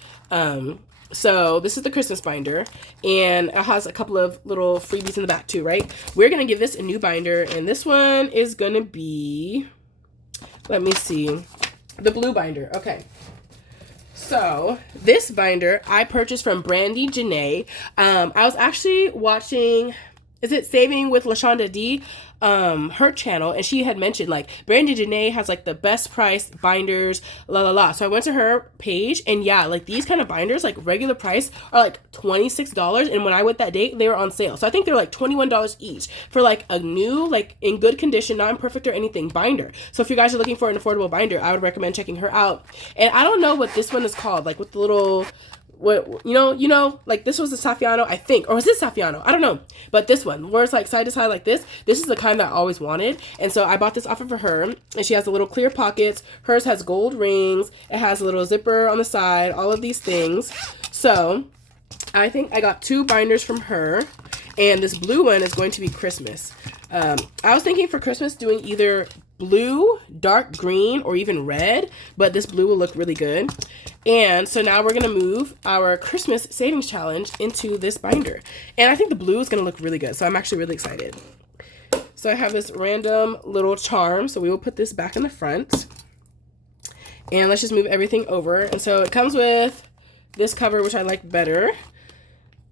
So this is the Christmas binder, and it has a couple of little freebies in the back too, right? We're gonna give this a new binder, and this one is gonna be, let me see, the blue binder. Okay. So this binder I purchased from Brandy Janae. I was actually watching, is it Saving with LaShonda D? Her channel, and she had mentioned like Brandy Janae has like the best price binders, la la la. So I went to her page, and yeah, like these kind of binders, like regular price are like $26, and when I went that day, they were on sale. So I think they're like $21 each for like a new, like in good condition, not imperfect or anything binder. So if you guys are looking for an affordable binder, I would recommend checking her out. And I don't know what this one is called, like with the little, what, you know, like this was the Saffiano, I think, or was this Saffiano? I don't know. But this one, where it's like side to side like this is the kind that I always wanted. And so I bought this off of her, and she has the little clear pockets. Hers has gold rings. It has a little zipper on the side, all of these things. So I think I got 2 binders from her, and this blue one is going to be Christmas. I was thinking for Christmas doing either blue, dark green, or even red, but this blue will look really good. And so now we're going to move our Christmas savings challenge into this binder. And I think the blue is going to look really good, so I'm actually really excited. So I have this random little charm, so we will put this back in the front. And let's just move everything over. And so it comes with this cover, which I like better.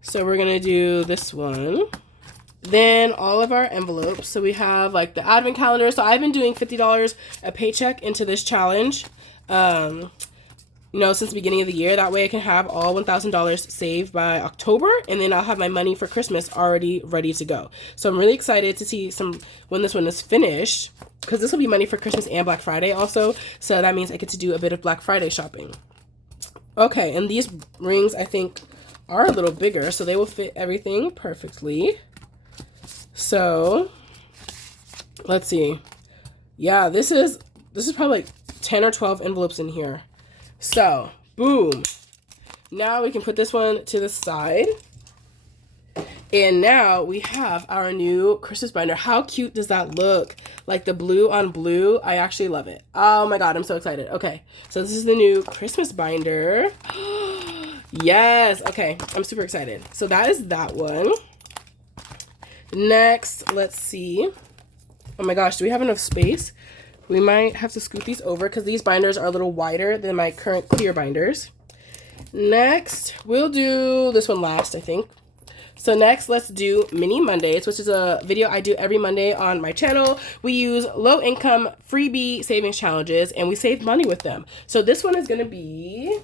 So we're going to do this one. Then all of our envelopes. So we have like the advent calendar. So I've been doing $50 a paycheck into this challenge, you know, since the beginning of the year. That way I can have all $1,000 saved by October, and then I'll have my money for Christmas already ready to go. So I'm really excited to see when this one is finished, because this will be money for Christmas and Black Friday also. So that means I get to do a bit of Black Friday shopping. Okay, and these rings I think are a little bigger, so they will fit everything perfectly. So let's see. Yeah, this is probably like 10 or 12 envelopes in here. So boom, Now we can put this one to the side. And now we have our new Christmas binder. How cute does that look? Like the blue on blue. I actually love it. Oh my God, I'm so excited. Okay, so this is the new Christmas binder. Yes, okay, I'm super excited. So that is that one. Next, let's see. Oh my gosh, do we have enough space? We might have to scoot these over because these binders are a little wider than my current clear binders. Next, we'll do this one last, I think. So next, let's do Mini Mondays, which is a video I do every Monday on my channel. We use low-income freebie savings challenges, and we save money with them. So this one is going to be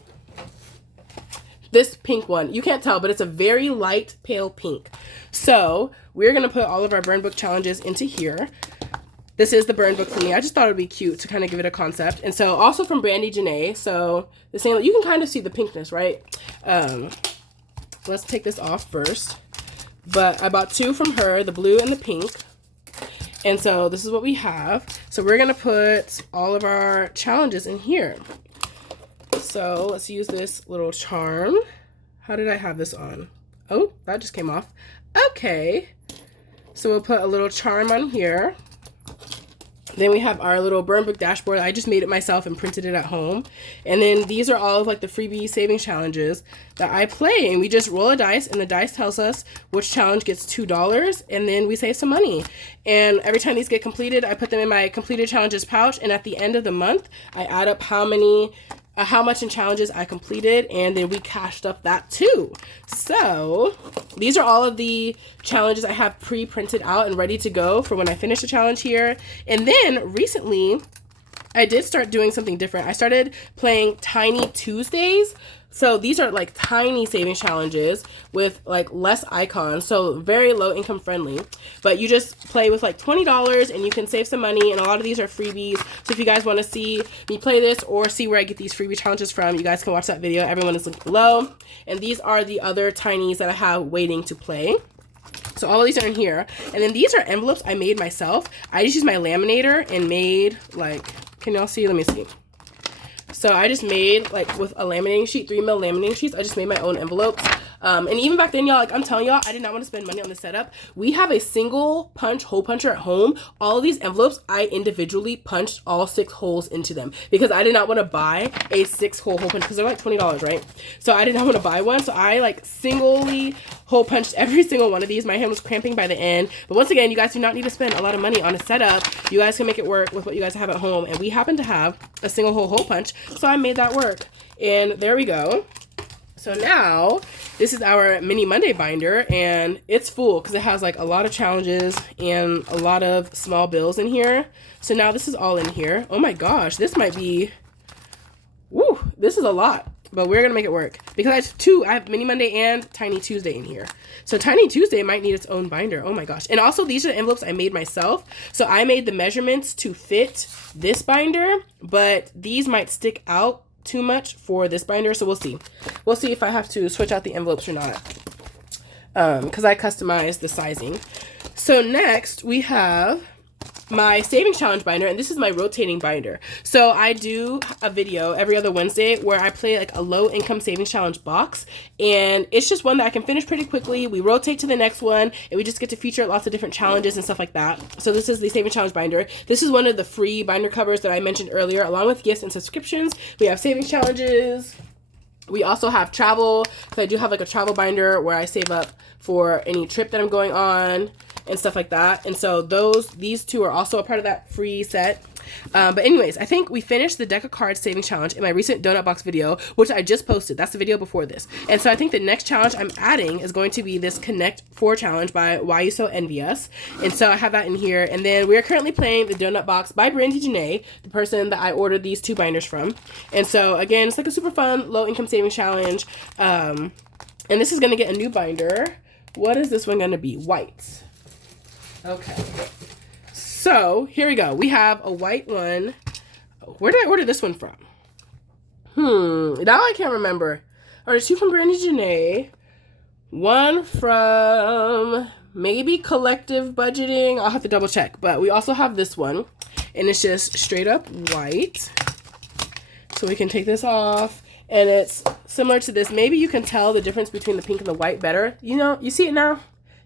this pink one. You can't tell, but it's a very light, pale pink. So we're going to put all of our burn book challenges into here. This is the burn book for me. I just thought it would be cute to kind of give it a concept. And so also from Brandy Janae. So the same, you can kind of see the pinkness, right? Let's take this off first. But I bought two from her, the blue and the pink. And so this is what we have. So we're going to put all of our challenges in here. So let's use this little charm. How did I have this on? Oh, that just came off. Okay. So we'll put a little charm on here. Then we have our little burn book dashboard. I just made it myself and printed it at home. And then these are all of like the freebie savings challenges that I play. And we just roll a dice and the dice tells us which challenge gets $2 and then we save some money. And every time these get completed, I put them in my completed challenges pouch. And at the end of the month, I add up how much in challenges I completed, and then we cashed up that too. So these are all of the challenges I have pre-printed out and ready to go for when I finish a challenge here. And then recently I did start doing something different. I started playing Tiny Tuesdays. So these are like tiny savings challenges with like less icons, so very low income friendly. But you just play with like $20 and you can save some money, and a lot of these are freebies. So if you guys want to see me play this or see where I get these freebie challenges from, you guys can watch that video. Everyone is linked below. And these are the other tinies that I have waiting to play. So all of these are in here. And then these are envelopes I made myself. I just used my laminator and made like, can y'all see? Let me see. So I just made, like, with a laminating sheet, 3mm laminating sheets, I just made my own envelopes. And even back then, y'all, like, I'm telling y'all, I did not want to spend money on the setup. We have a single punch hole puncher at home. All of these envelopes, I individually punched all 6 holes into them because I did not want to buy a 6-hole hole punch because they're like $20, right? So I did not want to buy one. So I, like, singly hole punched every single one of these. My hand was cramping by the end. But once again, you guys do not need to spend a lot of money on a setup. You guys can make it work with what you guys have at home. And we happen to have a single hole punch. So I made that work. And there we go. So now this is our Mini Monday binder, and it's full because it has like a lot of challenges and a lot of small bills in here. So now this is all in here. Oh my gosh, this might be, woo, this is a lot, but we're gonna make it work because I have two. I have Mini Monday and Tiny Tuesday in here. So Tiny Tuesday might need its own binder. Oh my gosh. And also these are the envelopes I made myself. So I made the measurements to fit this binder, but these might stick out too much for this binder, so we'll see if I have to switch out the envelopes or not, because I customized the sizing. So next we have my savings challenge binder, and this is my rotating binder. So I do a video every other Wednesday where I play like a low income savings challenge box, and it's just one that I can finish pretty quickly. We rotate to the next one and we just get to feature lots of different challenges and stuff like that. So this is the savings challenge binder. This is one of the free binder covers that I mentioned earlier, along with gifts and subscriptions. We have savings challenges. We also have travel, because I do have like a travel binder where I save up for any trip that I'm going on and stuff like that. And so these two are also a part of that free set. But anyways, I think we finished the deck of cards savings challenge in my recent donut box video, which I just posted. That's the video before this. And so I think the next challenge I'm adding is going to be this Connect 4 challenge by Why You So Envious. And so I have that in here. And then we are currently playing the donut box by Brandy Janae, the person that I ordered these 2 binders from. And so again, it's like a super fun low income savings challenge. And this is going to get a new binder. What is this one going to be? White. Okay. So here we go. We have a white one. Where did I order this one from? Now I can't remember. I ordered 2 from Brandy Janae. 1 from maybe Collective Budgeting. I'll have to double check. But we also have this one. And it's just straight up white. So we can take this off. And it's similar to this. Maybe you can tell the difference between the pink and the white better. You know, you see it now?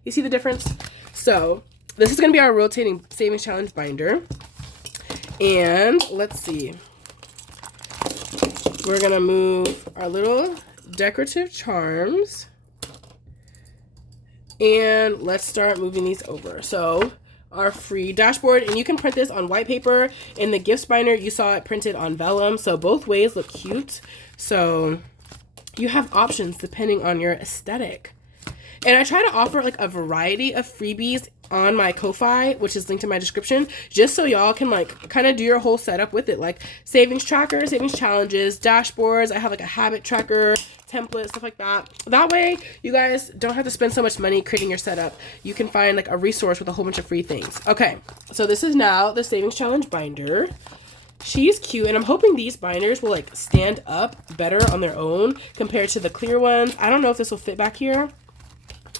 You see the difference? So this is going to be our rotating savings challenge binder. And let's see. We're going to move our little decorative charms. And let's start moving these over. So our free dashboard, and you can print this on white paper. In the gifts binder, you saw it printed on vellum. So both ways look cute. So you have options depending on your aesthetic. And I try to offer like a variety of freebies on my Ko-Fi, which is linked in my description, just so y'all can like kind of do your whole setup with it, like savings tracker, savings challenges, dashboards. I have like a habit tracker, template, stuff like that. That way you guys don't have to spend so much money creating your setup. You can find like a resource with a whole bunch of free things. Okay, so this is now the savings challenge binder. She's cute, and I'm hoping these binders will like stand up better on their own compared to the clear ones. I don't know if this will fit back here.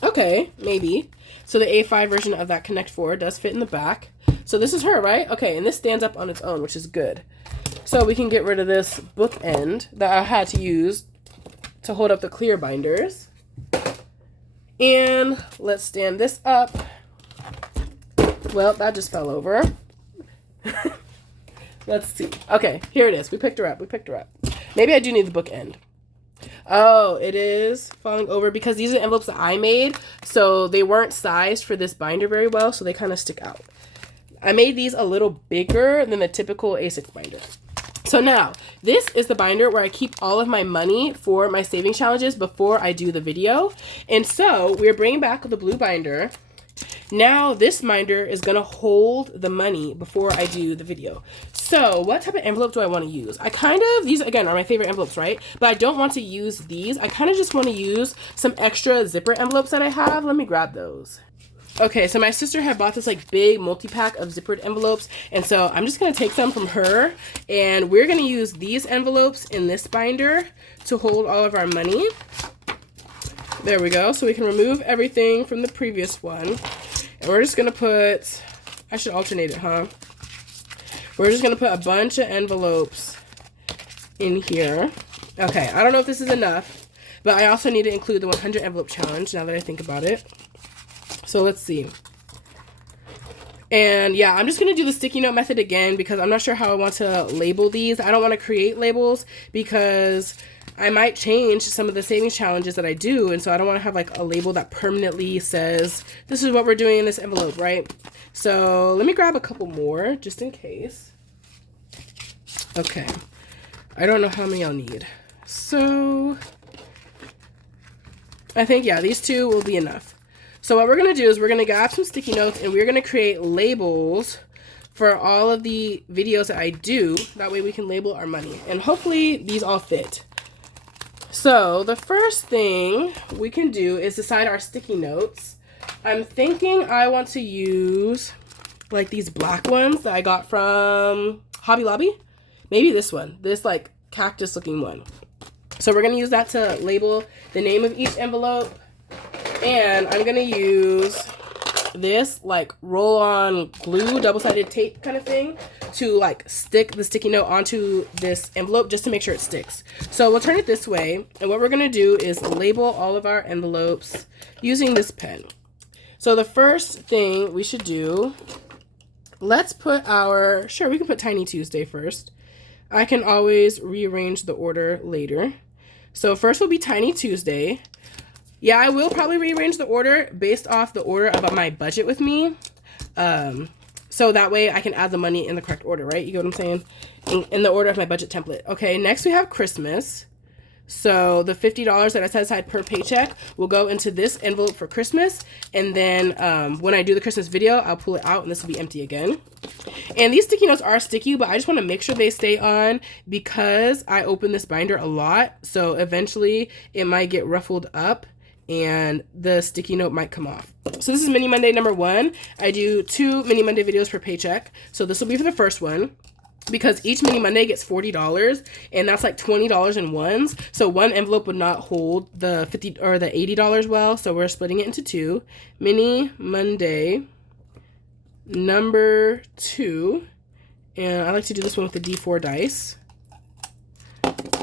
Okay, maybe. So the A5 version of that Connect 4 does fit in the back. So this is her, right? Okay, and this stands up on its own, which is good. So we can get rid of this bookend that I had to use to hold up the clear binders. And let's stand this up. Well, that just fell over. Let's see. Okay, here it is. We picked her up. We picked her up. Maybe I do need the bookend. Oh, it is falling over because these are envelopes that I made, so they weren't sized for this binder very well, so they kind of stick out. I made these a little bigger than the typical A6 binder. So now, this is the binder where I keep all of my money for my saving challenges before I do the video. And so we're bringing back the blue binder. Now this binder is going to hold the money before I do the video. So what type of envelope do I want to use? I kind of, these again are my favorite envelopes, right? But I don't want to use these. I kind of just want to use some extra zipper envelopes that I have. Let me grab those. Okay, so my sister had bought this like big multi-pack of zippered envelopes, and so I'm just going to take some from her, and we're going to use these envelopes in this binder to hold all of our money. There we go. So we can remove everything from the previous one, and we're just going to put, I should alternate it, huh? We're just going to put a bunch of envelopes in here. Okay, I don't know if this is enough, but I also need to include the 100 envelope challenge now that I think about it. So let's see. And yeah, I'm just going to do the sticky note method again because I'm not sure how I want to label these. I don't want to create labels because I might change some of the savings challenges that I do. And so I don't want to have like a label that permanently says, this is what we're doing in this envelope, right? So let me grab a couple more just in case. Okay. I don't know how many I'll need. So I think, yeah, these two will be enough. So what we're going to do is we're going to grab some sticky notes and we're going to create labels for all of the videos that I do. That way we can label our money. And hopefully these all fit. So the first thing we can do is decide our sticky notes. I'm thinking I want to use like these black ones that I got from Hobby Lobby. Maybe this one, this like cactus looking one. So we're going to use that to label the name of each envelope. And I'm going to use this like roll-on glue, double-sided tape kind of thing to like stick the sticky note onto this envelope just to make sure it sticks. So we'll turn it this way. And what we're going to do is label all of our envelopes using this pen. So the first thing we should do, let's put our, sure, we can put Tiny Tuesday first. I can always rearrange the order later. So first will be Tiny Tuesday. Yeah, I will probably rearrange the order based off the order of my budget with me. So that way I can add the money in the correct order, right? You get what I'm saying? In the order of my budget template. Okay, next we have Christmas. So the $50 that I set aside per paycheck will go into this envelope for Christmas. And then when I do the Christmas video, I'll pull it out and this will be empty again. And these sticky notes are sticky, but I just want to make sure they stay on because I open this binder a lot. So eventually it might get ruffled up and the sticky note might come off. So this is Mini Monday number 1. I do 2 Mini Monday videos per paycheck. So this will be for the first one because each Mini Monday gets $40 and that's like $20 in ones. So one envelope would not hold the $50 or the $80 well. So we're splitting it into 2. Mini Monday number 2. And I like to do this one with the D4 dice.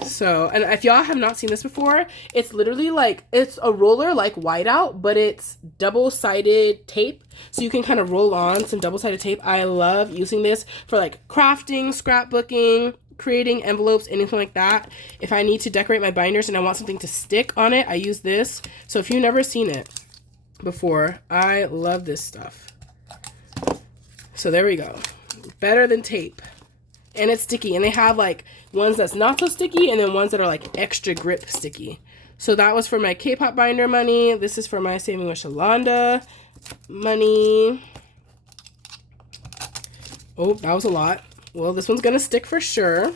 So, and if y'all have not seen this before, it's literally like, it's a roller like whiteout, but it's double-sided tape. So you can kind of roll on some double-sided tape. I love using this for like crafting, scrapbooking, creating envelopes, anything like that. If I need to decorate my binders and I want something to stick on it, I use this. So if you've never seen it before, I love this stuff. So there we go. Better than tape. And it's sticky. And they have like ones that's not so sticky and then ones that are like extra grip sticky. So that was for my K-pop binder money. This is for my Saving with Shalonda money. Oh, that was a lot. Well, this one's gonna stick for sure.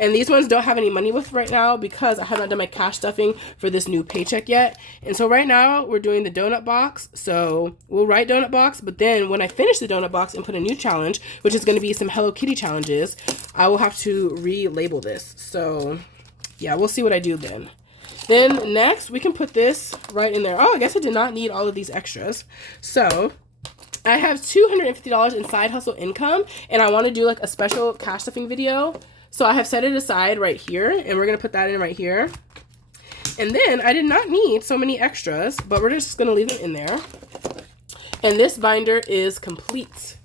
And these ones don't have any money with right now because I have not done my cash stuffing for this new paycheck yet. And so right now we're doing the donut box. So we'll write donut box, but then when I finish the donut box and put a new challenge, which is gonna be some Hello Kitty challenges, I will have to relabel this. So yeah, we'll see what I do then. Then next we can put this right in there. Oh, I guess I did not need all of these extras. So I have $250 in side hustle income and I want to do like a special cash stuffing video. So I have set it aside right here and we're going to put that in right here. And then I did not need so many extras, but we're just going to leave them in there. And this binder is complete.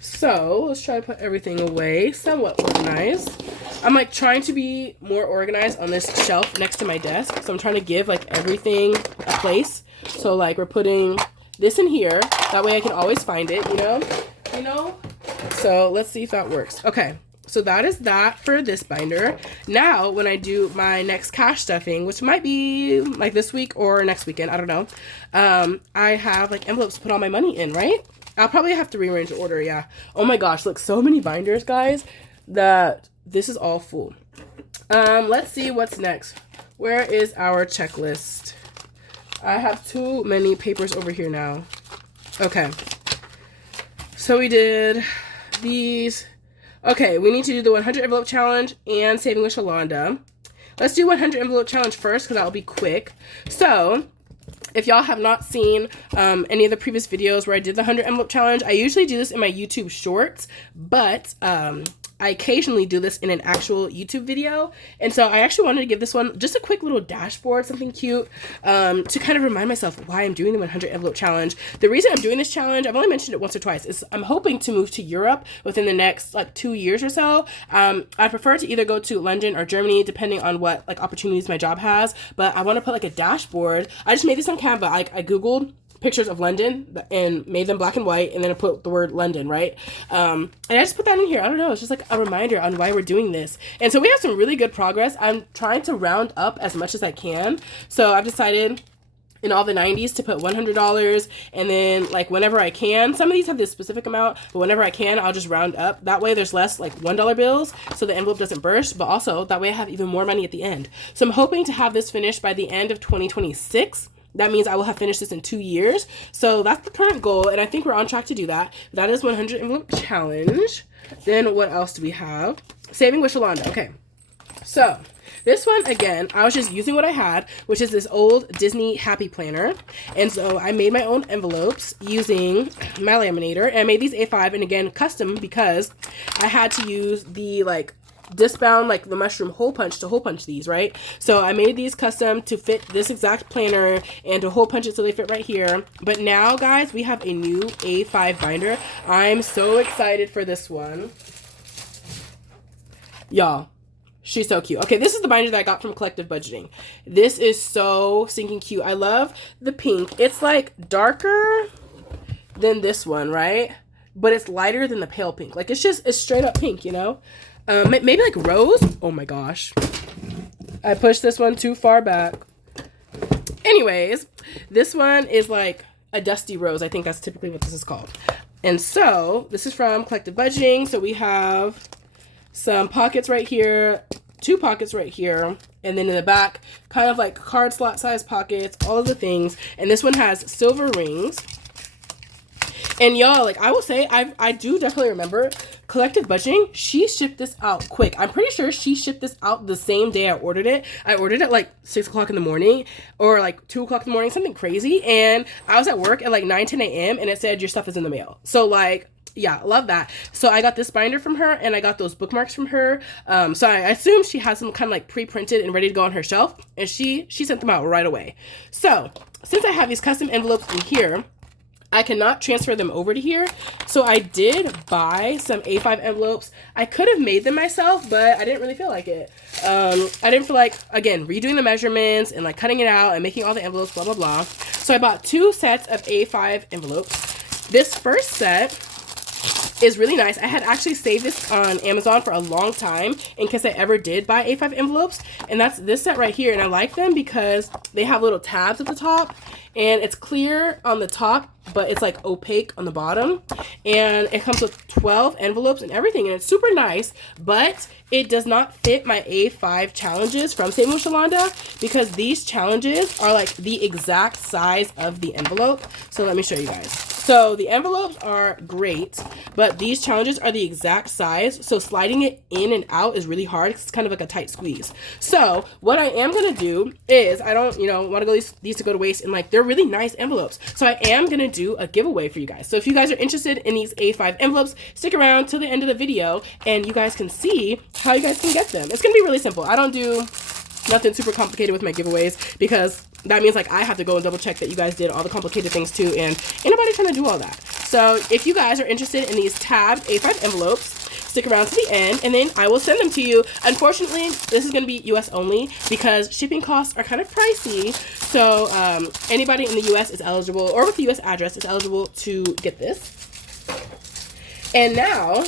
So let's try to put everything away somewhat organized. I'm like trying to be more organized on this shelf next to my desk. So I'm trying to give like everything a place. So like we're putting this in here. That way I can always find it, you know? So let's see if that works. Okay. So that is that for this binder. Now, when I do my next cash stuffing, which might be like this week or next weekend, I don't know. I have like envelopes to put all my money in, right? I'll probably have to rearrange the order, yeah. Oh my gosh, look, so many binders, guys, that this is all full. Let's see what's next. Where is our checklist? I have too many papers over here now. Okay. So we did these. Okay, we need to do the 100 envelope challenge and Saving with Shalonda. Let's do 100 envelope challenge first because that'll be quick. So if y'all have not seen any of the previous videos where I did the 100 envelope challenge, I usually do this in my YouTube shorts, but I occasionally do this in an actual YouTube video. And so I actually wanted to give this one just a quick little dashboard, something cute, to kind of remind myself why I'm doing the 100 envelope challenge. The reason I'm doing this challenge, I've only mentioned it once or twice, is I'm hoping to move to Europe within the next like 2 years or so. I prefer to either go to London or Germany, depending on what like opportunities my job has. But I want to put like a dashboard. I just made this on Canva. I Googled pictures of London and made them black and white, and then I put the word London, right? And I just put that in here. I don't know, it's just like a reminder on why we're doing this. And so we have some really good progress. I'm trying to round up as much as I can. So I've decided in all the 90s to put $100, and then like whenever I can, some of these have this specific amount, but whenever I can, I'll just round up. That way there's less like $1 bills, so the envelope doesn't burst, but also that way I have even more money at the end. So I'm hoping to have this finished by the end of 2026. That means I will have finished this in 2 years. So that's the current goal, and I think we're on track to do that. That is 100 envelope challenge. Then what else do we have? Saving with Shalonda. Okay. So this one, again, I was just using what I had, which is this old Disney Happy Planner. And so I made my own envelopes using my laminator. And I made these A5, and again, custom because I had to use the like discbound, like the mushroom hole punch to hole punch these, right? So I made these custom to fit this exact planner and to hole punch it so they fit right here. But now, guys, we have a new A5 binder. I'm so excited for this one. Y'all, she's so cute. Okay, this is the binder that I got from Collective Budgeting. This is so stinking cute. I love the pink. It's like darker than this one, right? But it's lighter than the pale pink. Like it's straight up pink, you know? Maybe like rose. Oh my gosh, I pushed this one too far back. Anyways, this one is like a dusty rose. I think that's typically what this is called. And so this is from Collective Budgeting. So we have some pockets right here, 2 pockets right here, and then in the back, kind of like card slot size pockets, all of the things. And this one has silver rings. And y'all, like I will say, I do definitely remember Collective Budgeting, she shipped this out quick. I'm pretty sure she shipped this out the same day I ordered it. I ordered it like 6 o'clock in the morning or like 2 o'clock in the morning, something crazy. And I was at work at like 9, 10 a.m. and it said your stuff is in the mail. So like Yeah, love that. So I got this binder from her, and I got those bookmarks from her. So I assume she has them kind of like pre-printed and ready to go on her shelf, and she sent them out right away. So since I have these custom envelopes in here, I cannot transfer them over to here. So I did buy some A5 envelopes. I could have made them myself, but I didn't really feel like it. I didn't feel like, again, redoing the measurements and like cutting it out and making all the envelopes, blah, blah, blah. So I bought 2 sets of A5 envelopes. This first set is really nice. I had actually saved this on Amazon for a long time in case I ever did buy A5 envelopes, and that's this set right here. And I like them because they have little tabs at the top, and it's clear on the top, but it's like opaque on the bottom, and it comes with 12 envelopes and everything, and it's super nice, but it does not fit my A5 challenges from Saving with Shalonda because these challenges are like the exact size of the envelope. So let me show you guys. So the envelopes are great, but these challenges are the exact size. So sliding it in and out is really hard. It's kind of like a tight squeeze. So what I am going to do is, I don't, want to go these to go to waste, and like they're really nice envelopes. So I am going to do a giveaway for you guys. So if you guys are interested in these A5 envelopes, stick around till the end of the video and you guys can see how you guys can get them. It's going to be really simple. I don't do nothing super complicated with my giveaways because that means like I have to go and double check that you guys did all the complicated things too, and ain't nobody trying to do all that. So if you guys are interested in these tabbed A5 envelopes, stick around to the end and then I will send them to you. Unfortunately, this is going to be US only because shipping costs are kind of pricey. So anybody in the US is eligible, or with the US address is eligible to get this. And now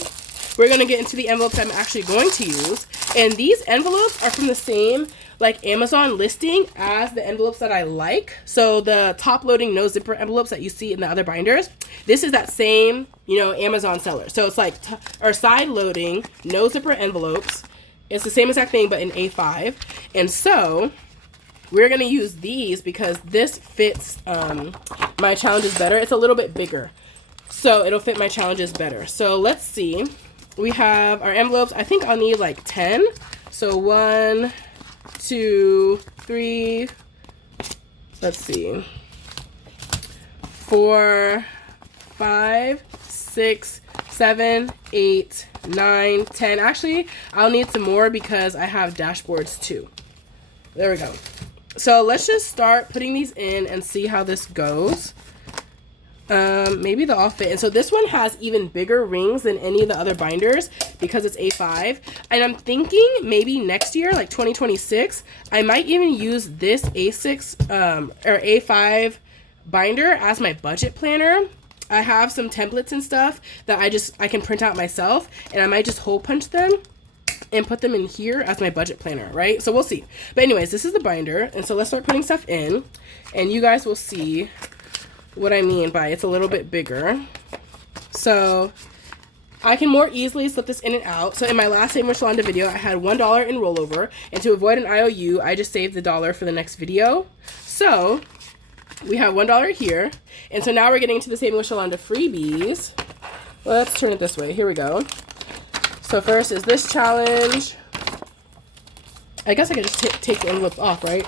we're going to get into the envelopes I'm actually going to use. And these envelopes are from the same like Amazon listing as the envelopes that I like. So the top loading no zipper envelopes that you see in the other binders, this is that same, Amazon seller. So it's like our side loading no zipper envelopes. It's the same exact thing, but in A5. And so we're going to use these because this fits my challenges better. It's a little bit bigger, so it'll fit my challenges better. So let's see. We have our envelopes. I think I'll need like 10. So 1, 2, 3, let's see, 4, 5, 6, 7, 8, 9, 10. Actually, I'll need some more because I have dashboards too. There we go. So let's just start putting these in and see how this goes. Maybe they'll all fit. And so this one has even bigger rings than any of the other binders because it's A5. And I'm thinking maybe next year, like 2026, I might even use this A6 or A5 binder as my budget planner. I have some templates and stuff that I can print out myself, and I might just hole punch them and put them in here as my budget planner, right? So we'll see. But anyways, this is the binder, and so let's start putting stuff in, and you guys will see what I mean by it's a little bit bigger. So I can more easily slip this in and out. So in my last Saving with Shalonda video, I had $1 in rollover, and to avoid an IOU, I just saved the dollar for the next video. So we have $1 here, and so now we're getting into the Saving with Shalonda freebies. Let's turn it this way. Here we go. So first is this challenge. I guess I could just take the envelopes off, right?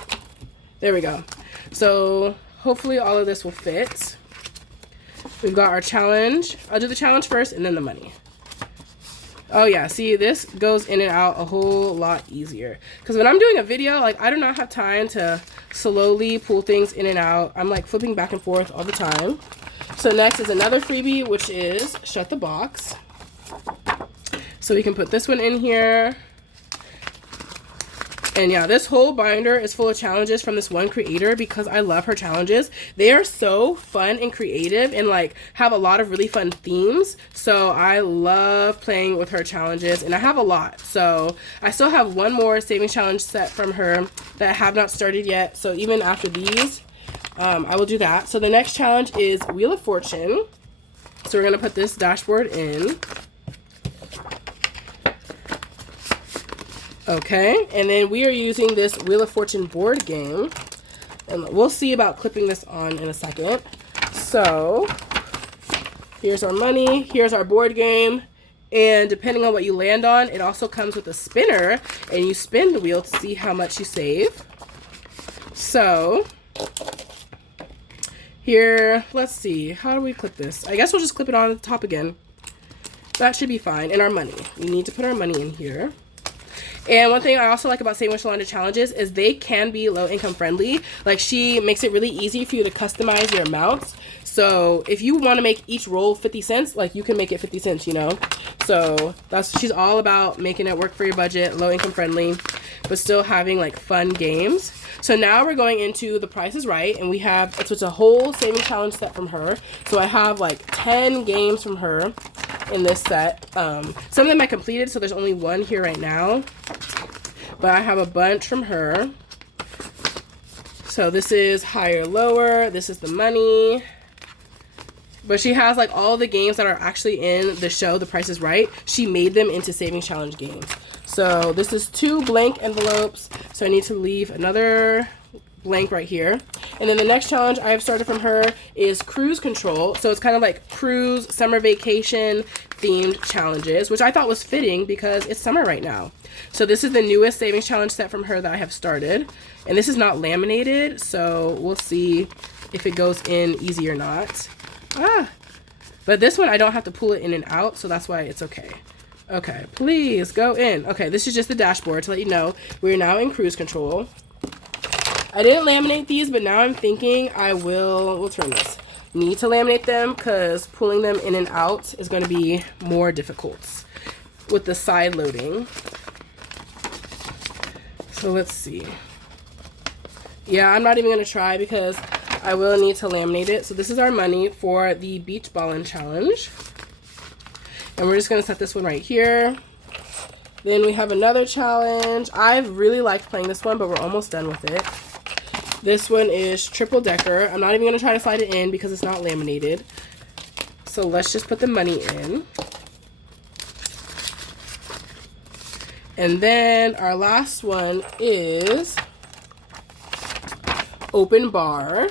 There we go. So hopefully all of this will fit. We've got our challenge. I'll do the challenge first and then the money. Oh yeah, see, this goes in and out a whole lot easier. Because when I'm doing a video, like, I do not have time to slowly pull things in and out. I'm like flipping back and forth all the time. So next is another freebie, which is Shut the Box. So we can put this one in here. And yeah, this whole binder is full of challenges from this one creator because I love her challenges. They are so fun and creative and like have a lot of really fun themes. So I love playing with her challenges, and I have a lot. So I still have one more saving challenge set from her that I have not started yet. So even after these, I will do that. So the next challenge is Wheel of Fortune. So we're gonna put this dashboard in. Okay, and then we are using this Wheel of Fortune board game, and we'll see about clipping this on in a second. So here's our money, here's our board game, and depending on what you land on, it also comes with a spinner, and you spin the wheel to see how much you save. So here, let's see, how do we clip this? I guess we'll just clip it on the top again. That should be fine. And our money. We need to put our money in here. And one thing I also like about Saving with Shalonda challenges is they can be low income friendly. Like, she makes it really easy for you to customize your amounts. So if you want to make each roll 50 cents, like, you can make it 50 cents, you know? So she's all about making it work for your budget, low income friendly, but still having like fun games. So now we're going into The Price is Right, and we have, it's a whole saving challenge set from her. So I have like 10 games from her in this set. Some of them I completed, so there's only one here right now, but I have a bunch from her. So this is higher, lower, this is the money. But she has like all the games that are actually in the show, The Price is Right. She made them into saving challenge games. So this is 2 blank envelopes. So I need to leave another blank right here. And then the next challenge I have started from her is Cruise Control. So it's kind of like cruise, summer vacation themed challenges, which I thought was fitting because it's summer right now. So this is the newest savings challenge set from her that I have started. And this is not laminated, so we'll see if it goes in easy or not. But this one I don't have to pull it in and out, so that's why it's okay. Okay, please go in. Okay, this is just the dashboard to let you know we're now in cruise control. I didn't laminate these, but now I'm thinking I we'll turn this. Need to laminate them because pulling them in and out is going to be more difficult with the side loading. So let's see. Yeah, I'm not even going to try because I will need to laminate it. So this is our money for the beach ballin' challenge. And we're just going to set this one right here. Then we have another challenge. I've really liked playing this one, but we're almost done with it. This one is triple decker. I'm not even going to try to slide it in because it's not laminated. So let's just put the money in. And then our last one is open bar.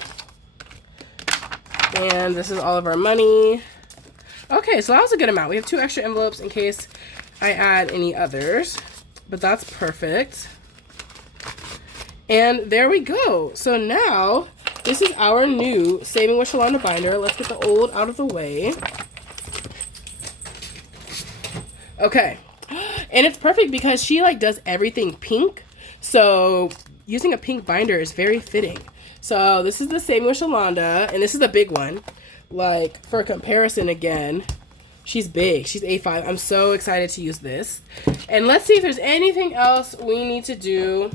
And this is all of our money. Okay, so that was a good amount. We have 2 extra envelopes in case I add any others, but that's perfect. And there we go. So now this is our new Saving with Shalonda binder. Let's get the old out of the way. Okay. And it's perfect because she like does everything pink. So using a pink binder is very fitting. So this is the Saving with Shalonda, and this is a big one. Like, for comparison again, she's big. She's A5. I'm so excited to use this. And let's see if there's anything else we need to do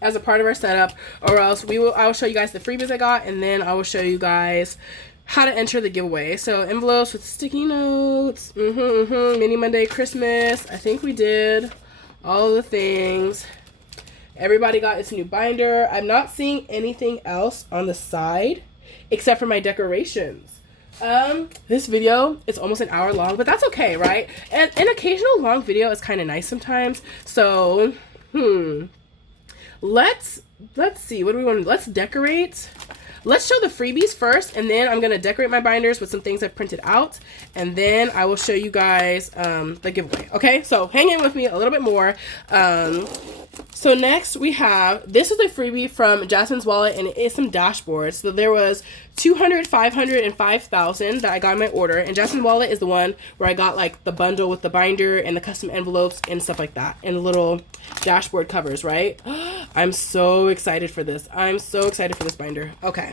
as a part of our setup, or else I will show you guys the freebies I got, and then I will show you guys how to enter the giveaway. So envelopes with sticky notes, mini Monday Christmas. I think we did all the things. Everybody got its new binder. I'm not seeing anything else on the side except for my decorations. This video is almost an hour long, but that's okay, right? And an occasional long video is kind of nice sometimes. So, let's see. What do we want? Let's decorate. Let's show the freebies first, and then I'm going to decorate my binders with some things I've printed out, and then I will show you guys the giveaway. Okay, so hang in with me a little bit more. So next we have, this is a freebie from Jasmine's Wallet, and it is some dashboards. So there was 200, 500, and 5,000 that I got in my order, and Jasmine's Wallet is the one where I got like the bundle with the binder and the custom envelopes and stuff like that, and the little dashboard covers, right? I'm so excited for this. I'm so excited for this binder. Okay.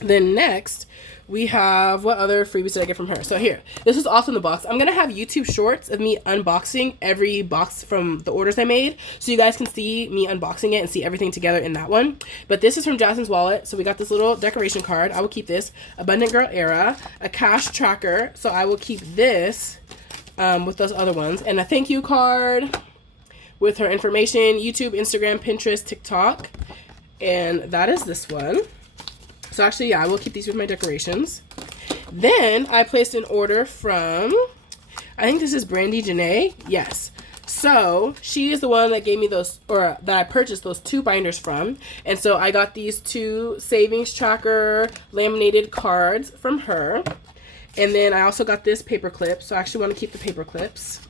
Then next we have, what other freebies did I get from her? So here, this is also in the box. I'm gonna have YouTube shorts of me unboxing every box from the orders I made, so you guys can see me unboxing it and see everything together in that one. But this is from Jasmine's Wallet. So we got this little decoration card. I will keep this. Abundant Girl Era, a cash tracker. So I will keep this with those other ones, and a thank you card with her information, YouTube, Instagram, Pinterest, TikTok, and that is this one. So actually, yeah, I will keep these with my decorations. Then I placed an order from, I think this is Brandy Janae. Yes. So she is the one that gave me those, or that I purchased those 2 binders from. And so I got these 2 savings tracker laminated cards from her. And then I also got this paper clip. So I actually want to keep the paper clips.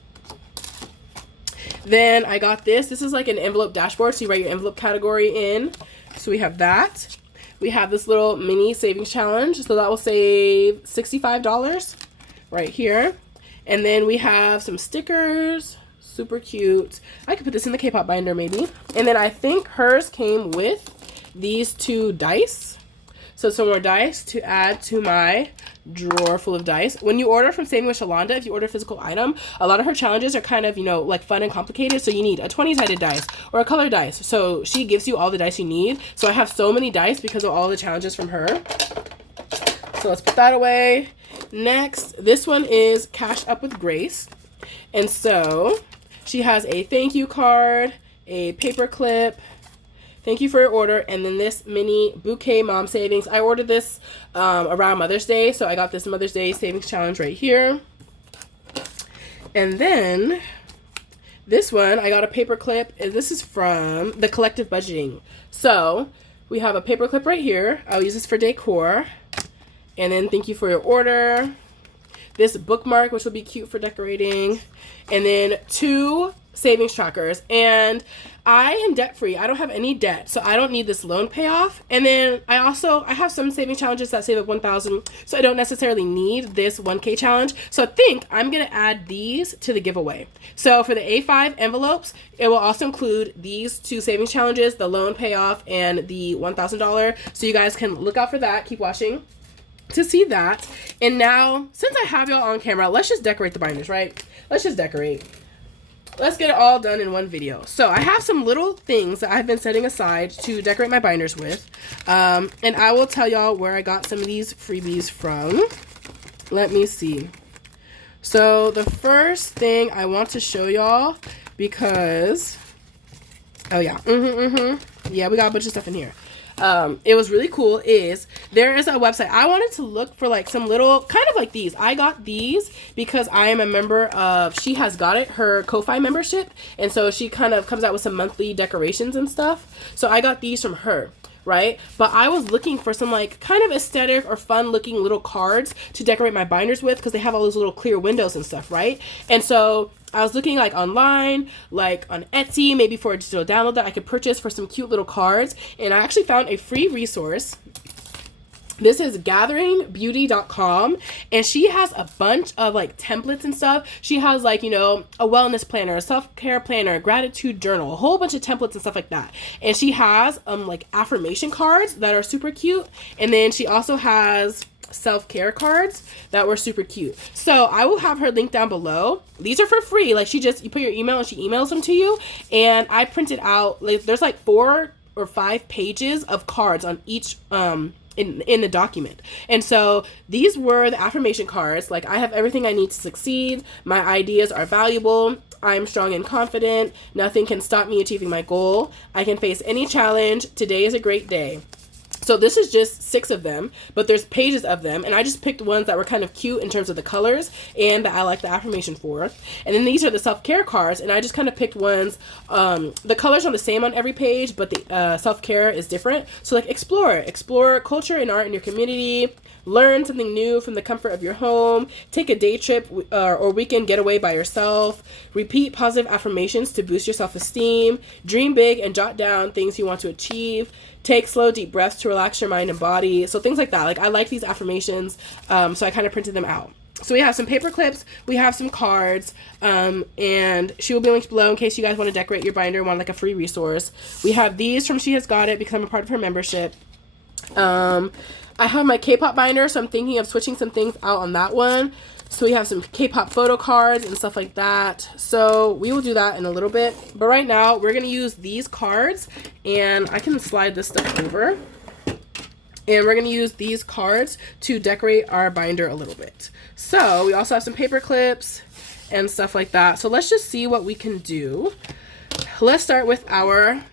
Then I got this. This is like an envelope dashboard. So you write your envelope category in. So we have that. We have this little mini savings challenge, so that will save $65 right here. And then we have some stickers, super cute. I could put this in the K-pop binder maybe. And then I think hers came with these 2 dice. So some more dice to add to my drawer full of dice. When you order from Saving with Shalonda, if you order a physical item, a lot of her challenges are kind of, you know, like fun and complicated. So you need a 20-sided dice or a color dice. So she gives you all the dice you need. So I have so many dice because of all the challenges from her. So let's put that away. Next, this one is Cash Up with Grace. And so she has a thank you card, a paper clip, thank you for your order, and then this mini bouquet mom savings. I ordered this around Mother's Day, so I got this Mother's Day savings challenge right here. And then this one, I got a paper clip, and this is from the Collective Budgeting. So we have a paper clip right here. I'll use this for decor. And then thank you for your order. This bookmark, which will be cute for decorating. And then 2 savings trackers. And I am debt free. I don't have any debt, so I don't need this loan payoff. And then I have some saving challenges that save up 1,000, so I don't necessarily need this 1K challenge. So I think I'm gonna add these to the giveaway. So for the A5 envelopes, it will also include these 2 savings challenges, the loan payoff and the $1,000. So you guys can look out for that. Keep watching to see that. And now, since I have y'all on camera, let's just decorate the binders, right? Let's just decorate. Let's get it all done in one video. So I have some little things that I've been setting aside to decorate my binders with. And I will tell y'all where I got some of these freebies from. Let me see. So the first thing I want to show y'all, because, oh yeah, yeah, we got a bunch of stuff in here. It was really cool, is there is a website. I wanted to look for like some little kind of like these. I got these because I am a member of She Has Got It, her Ko-Fi membership, and so she kind of comes out with some monthly decorations and stuff. So I got these from her, right? But I was looking for some like kind of aesthetic or fun looking little cards to decorate my binders with, because they have all those little clear windows and stuff, right? And so I was looking like online, like on Etsy, maybe for a digital download that I could purchase for some cute little cards. And I actually found a free resource. This is gatheringbeauty.com, and she has a bunch of like templates and stuff. She has like, you know, a wellness planner, a self-care planner, a gratitude journal, a whole bunch of templates and stuff like that. And she has like affirmation cards that are super cute. And then she also has self-care cards that were super cute. So I will have her link down below. These are for free. Like, you put your email and she emails them to you. And I printed out, like, there's like 4 or 5 pages of cards on each in the document. And so these were the affirmation cards. Like, I have everything I need to succeed. My ideas are valuable. I'm strong and confident. Nothing can stop me achieving my goal. I can face any challenge. Today is a great day. So this is just 6 of them, but there's pages of them, and I just picked ones that were kind of cute in terms of the colors and that I like the affirmation for. And then these are the self-care cards, and I just kind of picked ones. The colors are the same on every page, but the self-care is different. So like explore culture and art in your community, learn something new from the comfort of your home, take a day trip or weekend getaway by yourself, repeat positive affirmations to boost your self-esteem, dream big and jot down things you want to achieve, take slow, deep breaths to relax your mind and body. So things like that. Like, I like these affirmations, so I kind of printed them out. So we have some paper clips, we have some cards, and she will be linked below in case you guys want to decorate your binder and want like a free resource. We have these from She Has Got It because I'm a part of her membership. I have my K-pop binder, so I'm thinking of switching some things out on that one. So we have some K-pop photo cards and stuff like that. So we will do that in a little bit. But right now, we're going to use these cards. And I can slide this stuff over. And we're going to use these cards to decorate our binder a little bit. So we also have some paper clips and stuff like that. So let's just see what we can do. Let's start with our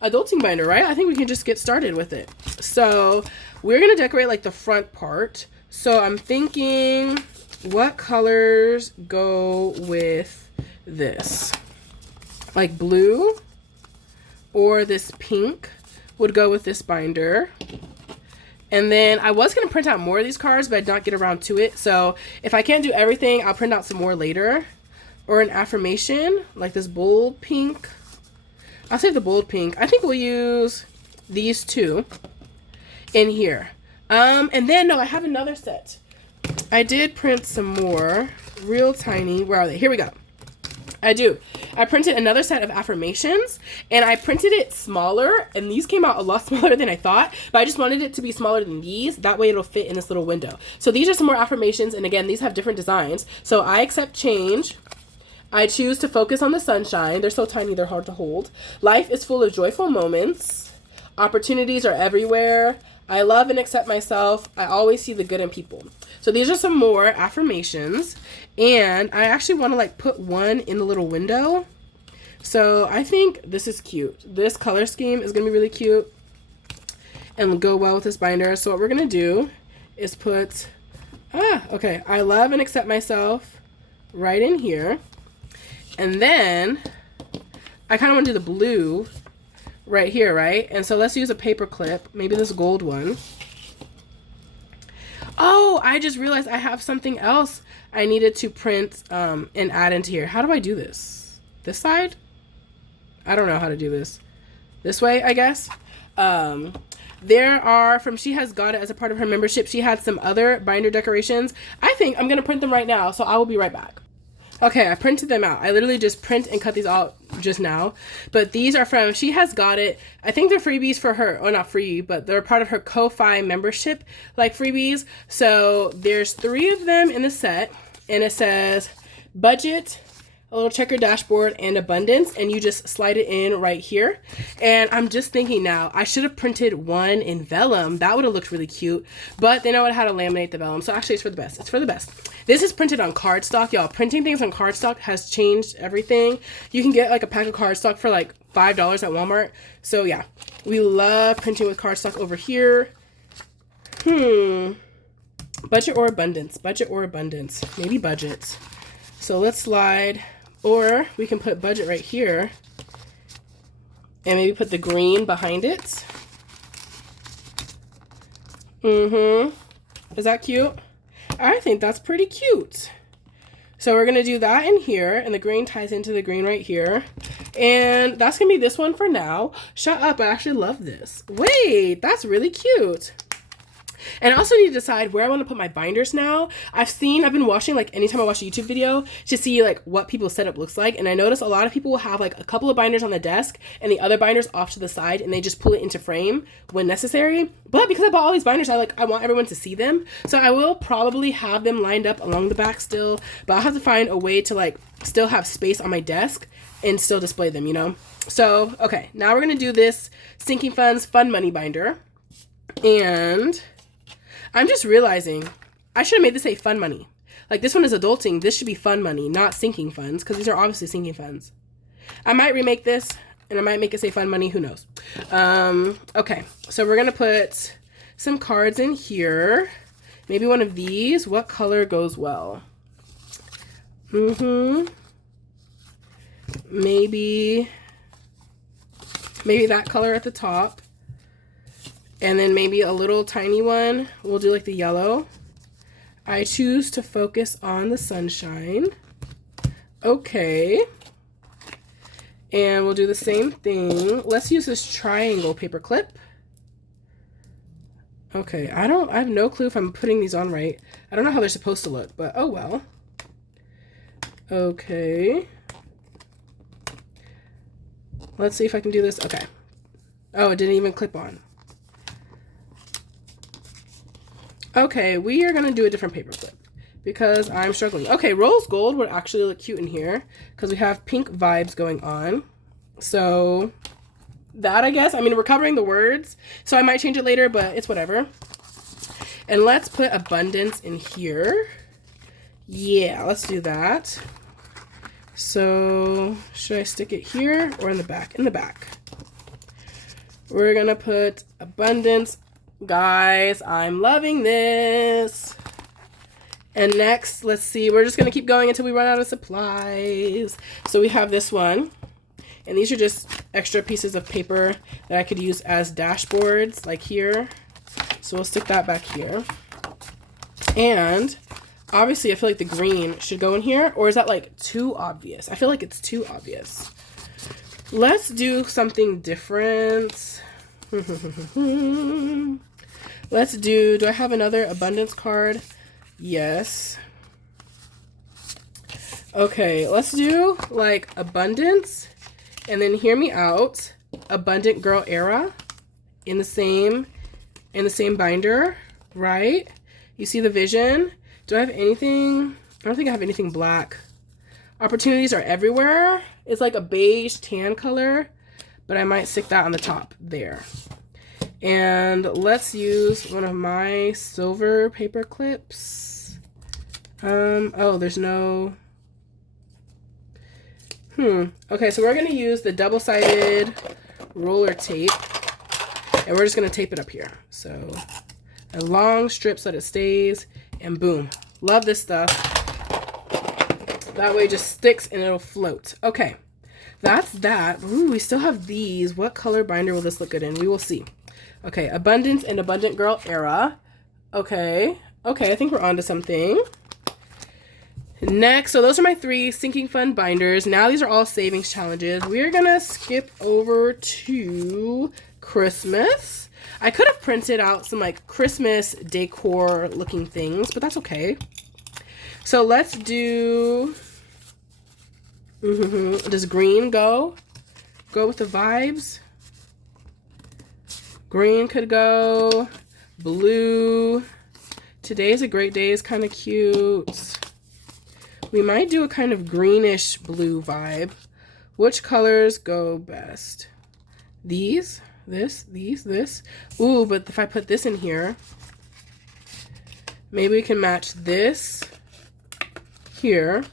adulting binder, right? I think we can just get started with it. So we're going to decorate like the front part. So I'm thinking, what colors go with this? Like blue or this pink would go with this binder. And then I was going to print out more of these cards, but I did not get around to it. So if I can't do everything, I'll print out some more later. Or an affirmation, like this bold pink. I'll save the bold pink. I think we'll use these 2 in here. And then, no, I have another set. I did print some more. real tiny. Where are they? Here we go. I do. I printed another set of affirmations, and I printed it smaller, and these came out a lot smaller than I thought, but I just wanted it to be smaller than these. That way it'll fit in this little window. So these are some more affirmations, and again, these have different designs. So I accept change. I choose to focus on the sunshine. They're so tiny, they're hard to hold. Life is full of joyful moments. Opportunities are everywhere. I love and accept myself. I always see the good in people. So these are some more affirmations. And I actually want to like put one in the little window. So I think this is cute. This color scheme is going to be really cute and go well with this binder. So what we're going to do is put, okay, I love and accept myself right in here. And then I kind of want to do the blue right here, right? And so let's use a paper clip, maybe this gold one. Oh, I just realized I have something else I needed to print and add into here. How do I do this? This side? I don't know how to do this. This way, I guess. There are, from She Has Got It, as a part of her membership, she had some other binder decorations. I think I'm going to print them right now, so I will be right back. Okay, I printed them out. I literally just print and cut these out just now. But these are from She Has Got It. I think they're freebies for her. Or not free, but they're part of her Ko-Fi membership, like freebies. So there's 3 of them in the set. And it says budget, a little checker dashboard, and abundance. And you just slide it in right here. And I'm just thinking now, I should have printed one in vellum. That would have looked really cute. But then I would have had to laminate the vellum. So actually, it's for the best. It's for the best. This is printed on cardstock, y'all. Printing things on cardstock has changed everything. You can get like a pack of cardstock for like $5 at Walmart. So yeah, we love printing with cardstock over here. Budget or abundance? Budget or abundance? Maybe budget. So let's slide, or we can put budget right here and maybe put the green behind it. Is that cute? I think that's pretty cute. So we're going to do that in here, and the green ties into the green right here. And that's going to be this one for now. Shut up, I actually love this. Wait, that's really cute. And I also need to decide where I want to put my binders now. I've been watching, like, anytime I watch a YouTube video to see, like, what people's setup looks like. And I notice a lot of people will have, like, a couple of binders on the desk and the other binders off to the side, and they just pull it into frame when necessary. But because I bought all these binders, I want everyone to see them. So I will probably have them lined up along the back still. But I'll have to find a way to, like, still have space on my desk and still display them, you know? So, okay, now we're going to do this Sinking Funds Fun Money binder. And I'm just realizing I should have made this say fun money. Like, this one is adulting. This should be fun money, not sinking funds, because these are obviously sinking funds. I might remake this, and I might make it say fun money. Who knows? Okay, so we're going to put some cards in here. Maybe one of these. What color goes well? Maybe that color at the top. And then maybe a little tiny one. We'll do like the yellow. I choose to focus on the sunshine. Okay. And we'll do the same thing. Let's use this triangle paper clip. Okay, I have no clue if I'm putting these on right. I don't know how they're supposed to look, but oh well. Okay. Let's see if I can do this. Okay. Oh, it didn't even clip on. Okay, we are going to do a different paper clip because I'm struggling. Okay, rose gold would actually look cute in here because we have pink vibes going on. So that, I guess. I mean, we're covering the words, so I might change it later, but it's whatever. And let's put abundance in here. Yeah, let's do that. So should I stick it here or in the back? In the back. We're going to put abundance. Guys, I'm loving this. And next, let's see, we're just going to keep going until we run out of supplies. So we have this one. And these are just extra pieces of paper that I could use as dashboards, like here. So we'll stick that back here. And obviously, I feel like the green should go in here. Or is that like too obvious? I feel like it's too obvious. Let's do something different. Let's do I have another abundance card? Yes. Okay, let's do like Abundance, and then hear me out. Abundant Girl Era in the same binder, right? You see the vision? Do I have anything? I don't think I have anything black. Opportunities are everywhere. It's like a beige tan color, but I might stick that on the top there. And let's use one of my silver paper clips. Oh, there's no... Okay, so we're gonna use the double-sided roller tape, and we're just gonna tape it up here. So a long strip so that it stays, and boom. Love this stuff. That way it just sticks and it'll float. Okay, that's that. Ooh, we still have these. What color binder will this look good in? We will see. Okay, Abundance and Abundant Girl Era. Okay, I think we're on to something. Next, so those are my 3 Sinking Fund binders. Now these are all savings challenges. We're gonna skip over to Christmas. I could have printed out some like Christmas decor looking things, but that's okay. So let's do, does green go with the vibes? Green could go, blue. Today's a Great Day is kind of cute. We might do a kind of greenish blue vibe. Which colors go best? These, this. Ooh, but if I put this in here, maybe we can match this here.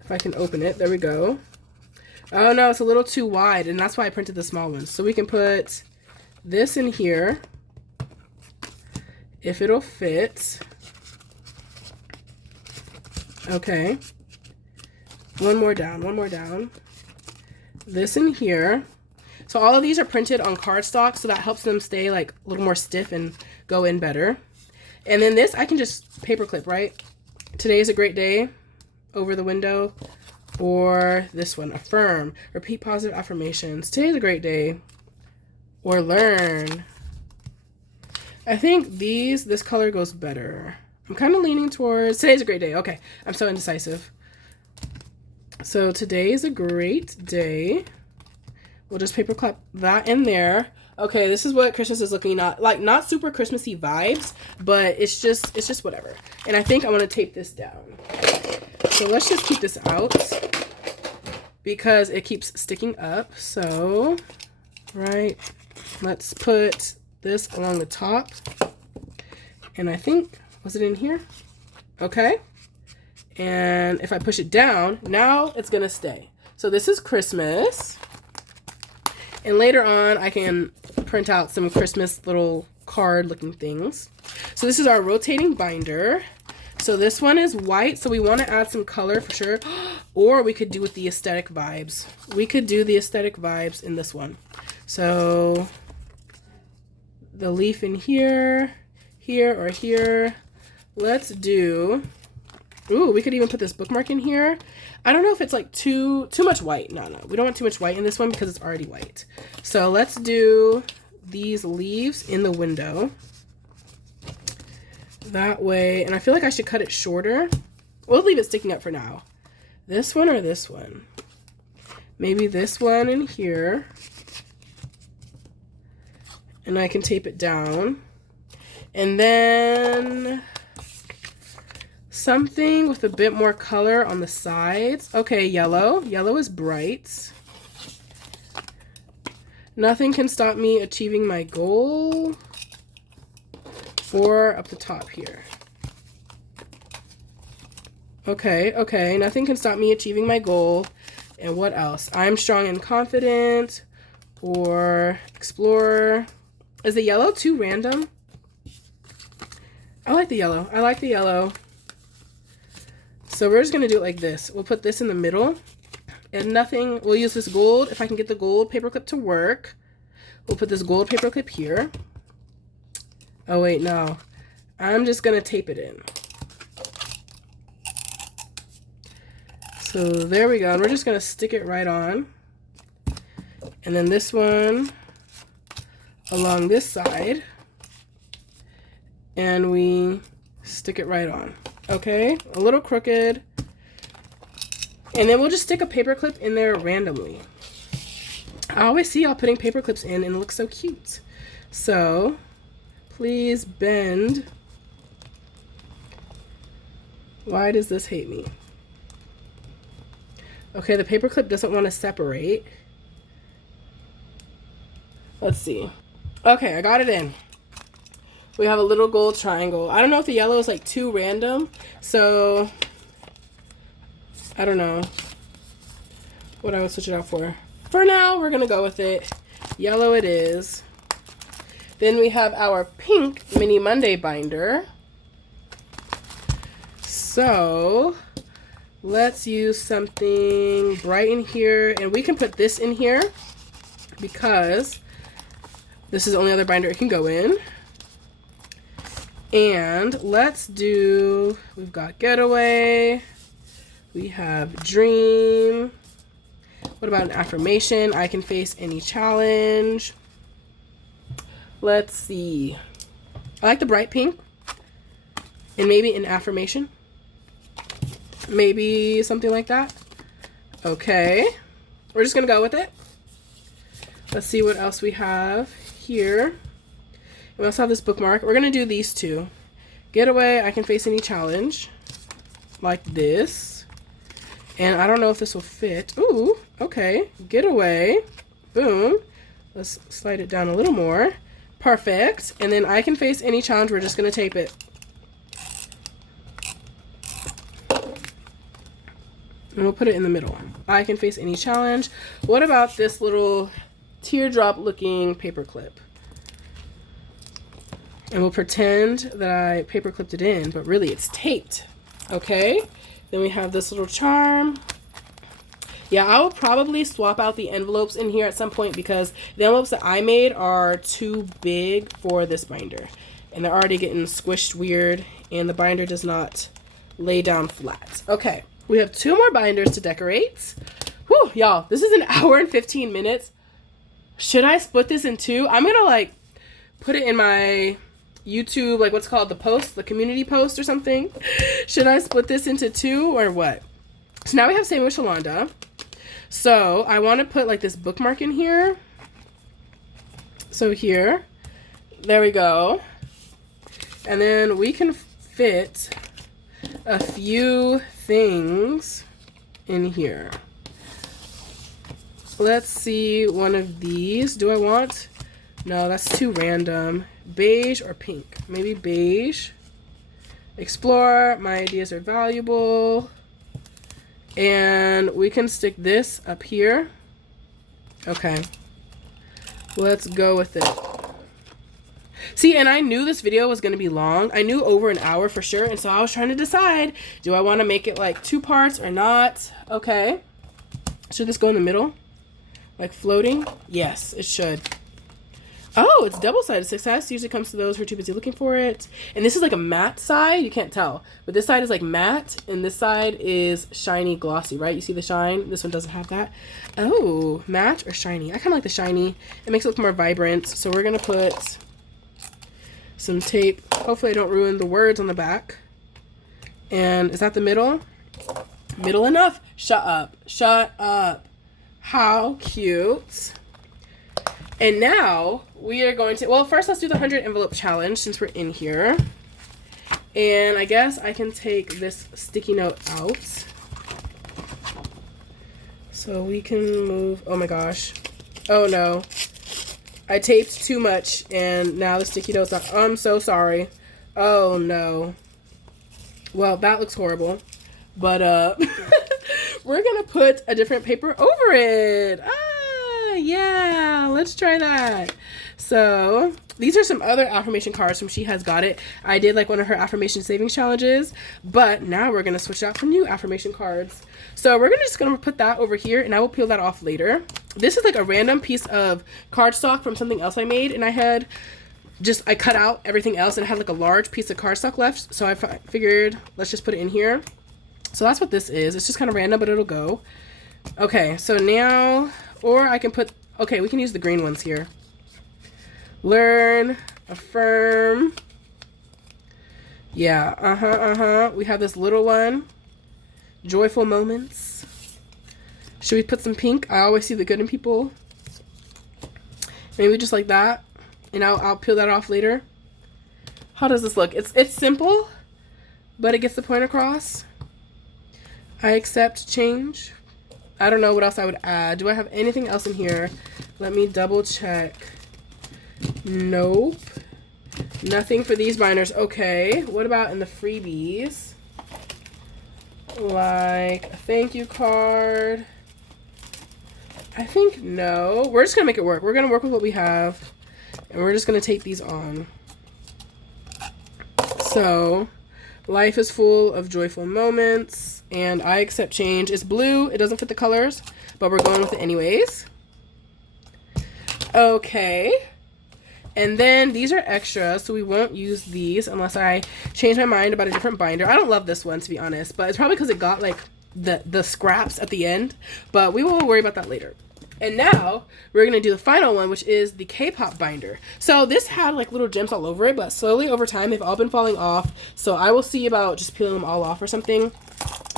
If I can open it, there we go. Oh no, it's a little too wide, and that's why I printed the small ones. So we can put this in here, if it'll fit. Okay. One more down. This in here. So all of these are printed on cardstock, so that helps them stay like a little more stiff and go in better. And then this, I can just paper clip, right? Today is a great day over the window. Or this one, affirm. Repeat positive affirmations. Today's a great day. Or learn. I think this color goes better. I'm kind of leaning towards today's a great day. Okay, I'm so indecisive. So today is a great day. We'll just paper clip that in there. Okay, this is what Christmas is looking at. Like, not super Christmassy vibes, but it's just whatever. And I think I want to tape this down. So let's just keep this out because it keeps sticking up. So, right, let's put this along the top. And I think, was it in here? Okay. And if I push it down, now it's gonna stay. So this is Christmas. And later on, I can print out some Christmas little card looking things. So this is our rotating binder. So this one is white, so we want to add some color for sure. Or we could do with the aesthetic vibes. We could do the aesthetic vibes in this one. So the leaf in here, or here. Let's do, ooh, we could even put this bookmark in here. I don't know if it's like too much white. No, we don't want too much white in this one because it's already white. So let's do these leaves in the window. That way, and I feel like I should cut it shorter. We'll leave it sticking up for now. This one or this one? Maybe this one in here. And I can tape it down. And then something with a bit more color on the sides. Okay, yellow. Yellow is bright. Nothing can stop me achieving my goal. Or up the top here. Okay. Nothing can stop me achieving my goal. And what else? I'm strong and confident. Or explorer. Is the yellow too random? I like the yellow. So we're just going to do it like this. We'll put this in the middle. And nothing, we'll use this gold. If I can get the gold paperclip to work. We'll put this gold paperclip here. Oh, wait, no. I'm just going to tape it in. So there we go. And we're just going to stick it right on. And then this one along this side. And we stick it right on. okay? A little crooked. And then we'll just stick a paper clip in there randomly. I always see y'all putting paper clips in and it looks so cute. So please bend. Why does this hate me? Okay, the paper clip doesn't want to separate. Let's see. Okay, I got it in. We have a little gold triangle. I don't know if the yellow is like too random, so I don't know what I would switch it out for. For now, we're gonna go with it. Yellow it is. Then we have our pink Mini Monday binder. So let's use something bright in here, and we can put this in here because this is the only other binder it can go in. And let's do, we've got Getaway, we have Dream. What about an affirmation? I can face any challenge. Let's see. I like the bright pink. And maybe an affirmation. Maybe something like that. Okay. We're just going to go with it. Let's see what else we have here. We also have this bookmark. We're going to do these two. Getaway, I can face any challenge. Like this. And I don't know if this will fit. Ooh, okay. Getaway. Boom. Let's slide it down a little more. Perfect. And then I can face any challenge. We're just going to tape it. And we'll put it in the middle. I can face any challenge. What about this little teardrop looking paper clip? And we'll pretend that I paper clipped it in, but really it's taped. Okay. Then we have this little charm. Yeah, I will probably swap out the envelopes in here at some point because the envelopes that I made are too big for this binder. And they're already getting squished weird, and the binder does not lay down flat. Okay, we have 2 more binders to decorate. Whew, y'all, this is an hour and 15 minutes. Should I split this in 2? I'm gonna like put it in my YouTube, like what's called the post, the community post or something. Should I split this into 2 or what? So now we have Same with Shalonda. So I want to put like this bookmark in here. So here, there we go. And then we can fit a few things in here. Let's see one of these. Do I want? No, that's too random. Beige or pink? Maybe beige. Explore. My ideas are valuable. And we can stick this up here. Okay. Let's go with it. See, and I knew this video was going to be long. I knew over an hour for sure. And so I was trying to decide, do I want to make it like 2 parts or not? Okay. Should this go in the middle? Like floating? Yes, it should. Oh, it's double-sided. Success usually comes to those who are too busy looking for it. And this is like a matte side. You can't tell. But this side is like matte, and this side is shiny glossy, right? You see the shine? This one doesn't have that. Oh, matte or shiny? I kind of like the shiny. It makes it look more vibrant. So we're going to put some tape. Hopefully I don't ruin the words on the back. And is that the middle? Middle enough? Shut up. Shut up. How cute. And now we are going to, well, first let's do the 100 envelope challenge since we're in here. And I guess I can take this sticky note out. So we can move, oh my gosh. Oh no. I taped too much and now the sticky note's not, I'm so sorry. Oh no. Well, that looks horrible. But we're gonna put a different paper over it. Yeah, let's try that. So these are some other affirmation cards from She Has Got It. I did like one of her affirmation savings challenges, but now we're gonna switch out for new affirmation cards. So we're just gonna put that over here, and I will peel that off later. This is like a random piece of cardstock from something else I made, and I cut out everything else and had like a large piece of cardstock left, so I figured let's just put it in here. So that's what this is. It's just kind of random, but it'll go. Okay, so now, or I can put, okay, we can use the green ones here. Learn, affirm, Yeah, we have this little one, Joyful Moments. Should we put some pink? I always see the good in people. Maybe just like that, and I'll peel that off later. How does this look? It's simple, but it gets the point across. I accept change. I don't know what else I would add. Do I have anything else in here? Let me double check. Nope. Nothing for these binders. Okay. What about in the freebies? Like a thank you card. I think no. We're just going to make it work. We're going to work with what we have. And we're just going to take these on. So, life is full of joyful moments. And I accept change. It's blue. It doesn't fit the colors. But we're going with it anyways. Okay. And then these are extra, so we won't use these unless I change my mind about a different binder. I don't love this one, to be honest, but it's probably because it got like the scraps at the end, but we will worry about that later. And now we're going to do the final one, which is the K-pop binder. So this had like little gems all over it, but slowly over time they've all been falling off. So I will see about just peeling them all off or something.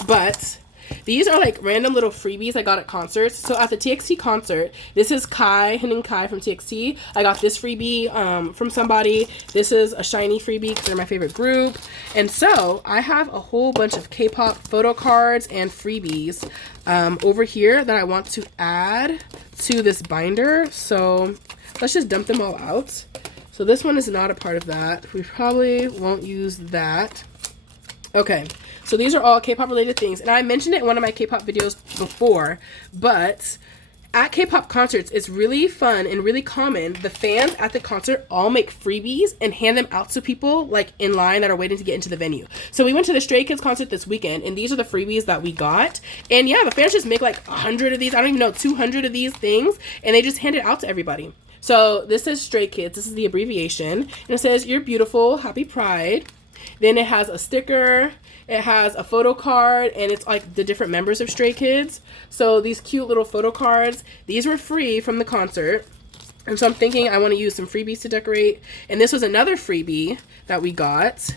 But these are like random little freebies I got at concerts. So at the TXT concert, this is Kai, Hyunjin Kai from TXT. I got this freebie from somebody. This is a SHINee freebie because they're my favorite group. And so I have a whole bunch of K-pop photo cards and freebies over here that I want to add to this binder. So let's just dump them all out. So this one is not a part of that. We probably won't use that. Okay, so these are all K-pop related things, and I mentioned it in one of my K-pop videos before, but at K-pop concerts, it's really fun and really common. The fans at the concert all make freebies and hand them out to people like in line that are waiting to get into the venue. So we went to the Stray Kids concert this weekend, and these are the freebies that we got. And yeah, the fans just make like 100 of these, I don't even know, 200 of these things, and they just hand it out to everybody. So this says Stray Kids, this is the abbreviation, and it says, "You're beautiful, happy Pride." Then it has a sticker, it has a photo card, and it's like the different members of Stray Kids. So these cute little photo cards, these were free from the concert. And so I'm thinking I want to use some freebies to decorate. And this was another freebie that we got.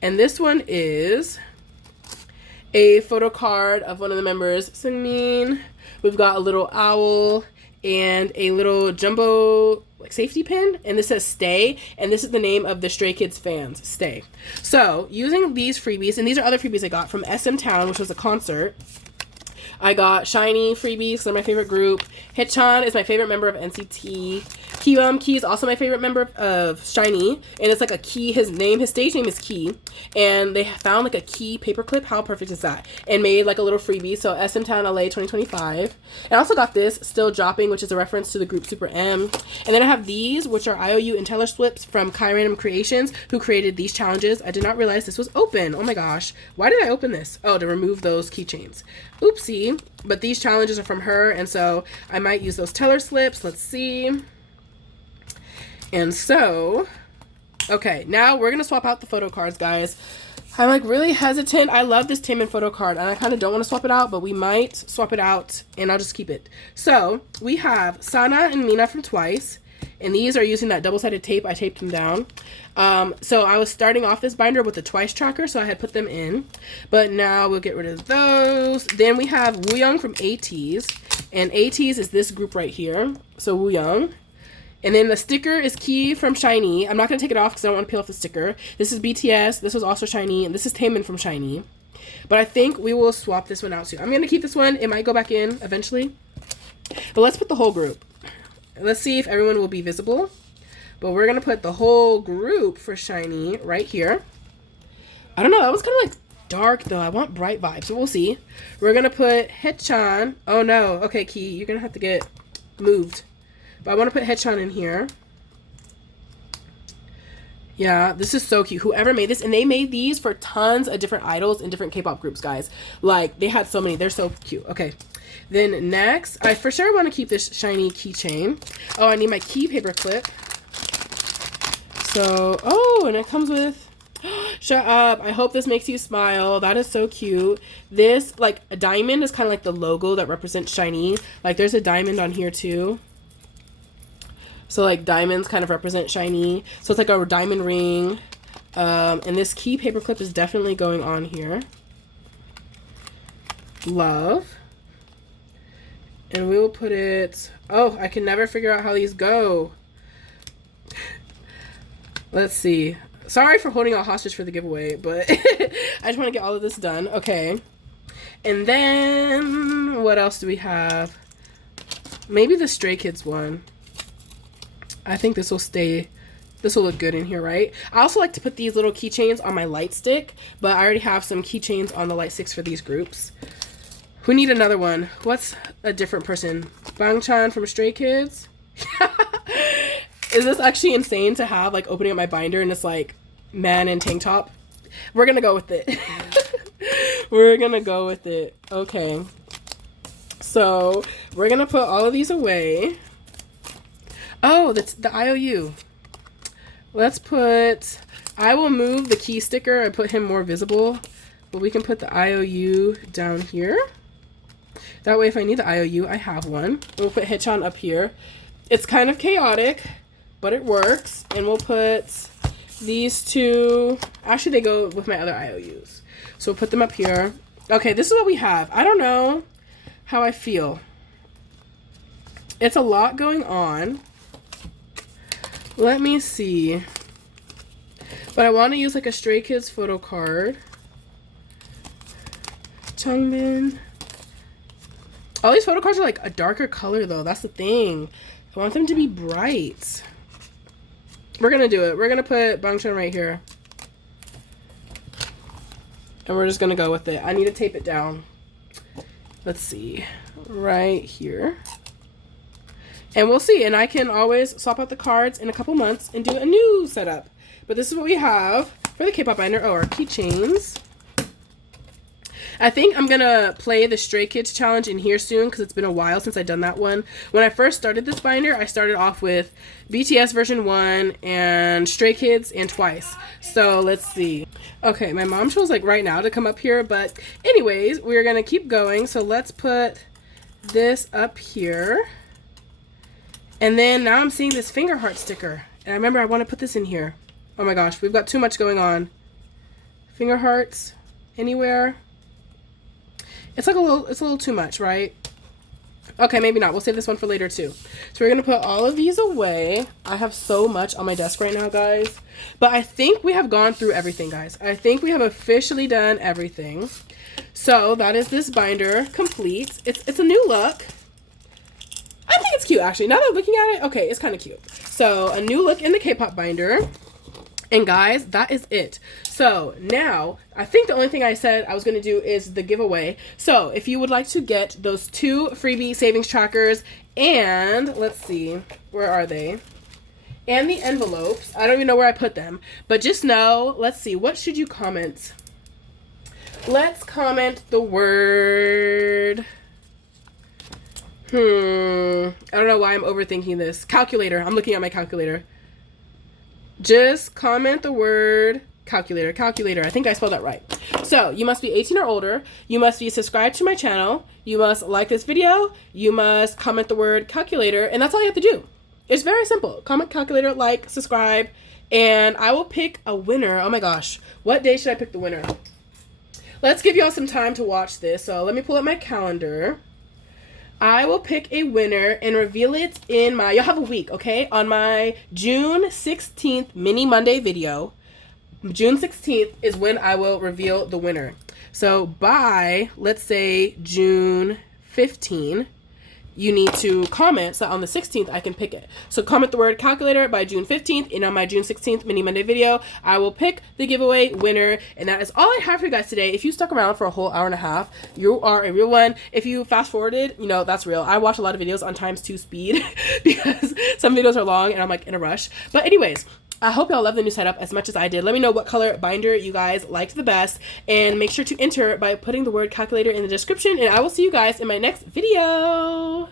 And this one is a photo card of one of the members, Sunmin. We've got a little owl and a little jumbo like safety pin, and this says Stay, and this is the name of the Stray Kids fans, Stay. So using these freebies, and these are other freebies I got from SM Town, which was a concert. I got SHINee freebies, they're my favorite group. Haechan is my favorite member of NCT. Key is also my favorite member of SHINee, and it's like a Key, his stage name is Key, and they found like a Key paperclip, how perfect is that, and made like a little freebie, so SM Town LA 2025. And I also got this, Still Dropping, which is a reference to the group Super M. And then I have these, which are IOU and Teller slips from Kai Random Creations, who created these challenges. I did not realize this was open, oh my gosh. Why did I open this? Oh, to remove those keychains. Oopsie, but these challenges are from her, and so I might use those Teller slips. Let's see. And so, okay, now we're going to swap out the photo cards, guys. I'm like really hesitant. I love this Taemin photo card, and I kind of don't want to swap it out, but we might swap it out, and I'll just keep it. So, we have Sana and Mina from Twice, and these are using that double-sided tape. I taped them down. So I was starting off this binder with the Twice tracker, so I had put them in, but now we'll get rid of those. Then we have Wooyoung from ATEEZ, and ATEEZ is this group right here, so Wooyoung. And then the sticker is Key from SHINee. I'm not going to take it off because I don't want to peel off the sticker. This is BTS. This was also SHINee. And this is Taemin from SHINee. But I think we will swap this one out too. I'm going to keep this one. It might go back in eventually. But let's put the whole group. Let's see if everyone will be visible. But we're going to put the whole group for SHINee right here. I don't know. That was kind of like dark though. I want bright vibes. But we'll see. We're going to put Haechan. Oh no. Okay, Key. You're going to have to get moved. But I want to put Haechan in here. Yeah, this is so cute. Whoever made this, and they made these for tons of different idols and different K-pop groups, guys. Like, they had so many. They're so cute. Okay. Then next, I for sure want to keep this SHINee keychain. Oh, I need my key paper clip. So, oh, and it comes with... Shut up. I hope this makes you smile. That is so cute. This, like, a diamond is kind of like the logo that represents SHINee. Like, there's a diamond on here, too. So, like, diamonds kind of represent SHINee. So, it's like a diamond ring. And this key paper clip is definitely going on here. Love. And we will put it, oh, I can never figure out how these go. Let's see. Sorry for holding out hostage for the giveaway, but I just want to get all of this done. Okay. And then what else do we have? Maybe the Stray Kids one. I think this will stay, this will look good in here, right? I also like to put these little keychains on my light stick, but I already have some keychains on the light sticks for these groups. We need another one. What's a different person? Bangchan from Stray Kids? Is this actually insane to have, like, opening up my binder and it's like man in tank top? We're gonna go with it. We're gonna go with it. Okay. So we're gonna put all of these away. Oh, that's the IOU. Let's put, I will move the key sticker and put him more visible, but we can put the IOU down here. That way if I need the IOU, I have one. We'll put Haechan up here. It's kind of chaotic, but it works. And we'll put these two, actually they go with my other IOUs. So we'll put them up here. Okay, this is what we have. I don't know how I feel. It's a lot going on. Let me see. But I want to use like a Stray Kids photo card. Changbin. All these photo cards are like a darker color though. That's the thing. I want them to be bright. We're gonna do it. We're gonna put Bangchan right here. And we're just gonna go with it. I need to tape it down. Let's see. Right here. And we'll see. And I can always swap out the cards in a couple months and do a new setup. But this is what we have for the K-pop binder. Oh, our keychains. I think I'm going to play the Stray Kids challenge in here soon because it's been a while since I've done that one. When I first started this binder, I started off with BTS version 1 and Stray Kids and Twice. So let's see. Okay, my mom chose like right now to come up here, but anyways, we're going to keep going. So let's put this up here. And then now I'm seeing this finger heart sticker. And I remember I want to put this in here. Oh my gosh, we've got too much going on. Finger hearts anywhere. It's like it's a little too much, right? Okay, maybe not. We'll save this one for later too. So we're gonna put all of these away. I have so much on my desk right now, guys. But I think we have gone through everything, guys. I think we have officially done everything. So that is this binder complete. It's a new look. I think it's cute actually. Now that I'm looking at it, okay, it's kind of cute. So a new look in the K-pop binder. And guys, that is it. So now, I think the only thing I said I was going to do is the giveaway. So if you would like to get those 2 freebie savings trackers and, let's see, where are they? And the envelopes. I don't even know where I put them. But just know, let's see, what should you comment? Let's comment the word... I don't know why I'm overthinking this. Calculator. I'm looking at my calculator. Just comment the word calculator. Calculator. I think I spelled that right. So you must be 18 or older. You must be subscribed to my channel. You must like this video. You must comment the word calculator. And that's all you have to do. It's very simple. Comment calculator, like, subscribe, and I will pick a winner. Oh my gosh. What day should I pick the winner? Let's give y'all some time to watch this. So let me pull up my calendar. I will pick a winner and reveal it in my, you'll have a week, okay? On my June 16th mini Monday video. June 16th is when I will reveal the winner. So by, let's say, June 15, you need to comment so on the 16th I can pick it. So comment the word calculator by June 15th, and on my June 16th mini Monday video, I will pick the giveaway winner. And that is all I have for you guys today. If you stuck around for a whole hour and a half, you are a real one. If you fast forwarded, you know, that's real. I watch a lot of videos on ×2 speed because some videos are long and I'm like in a rush. But anyways, I hope y'all love the new setup as much as I did. Let me know what color binder you guys liked the best, and make sure to enter by putting the word calculator in the description, and I will see you guys in my next video.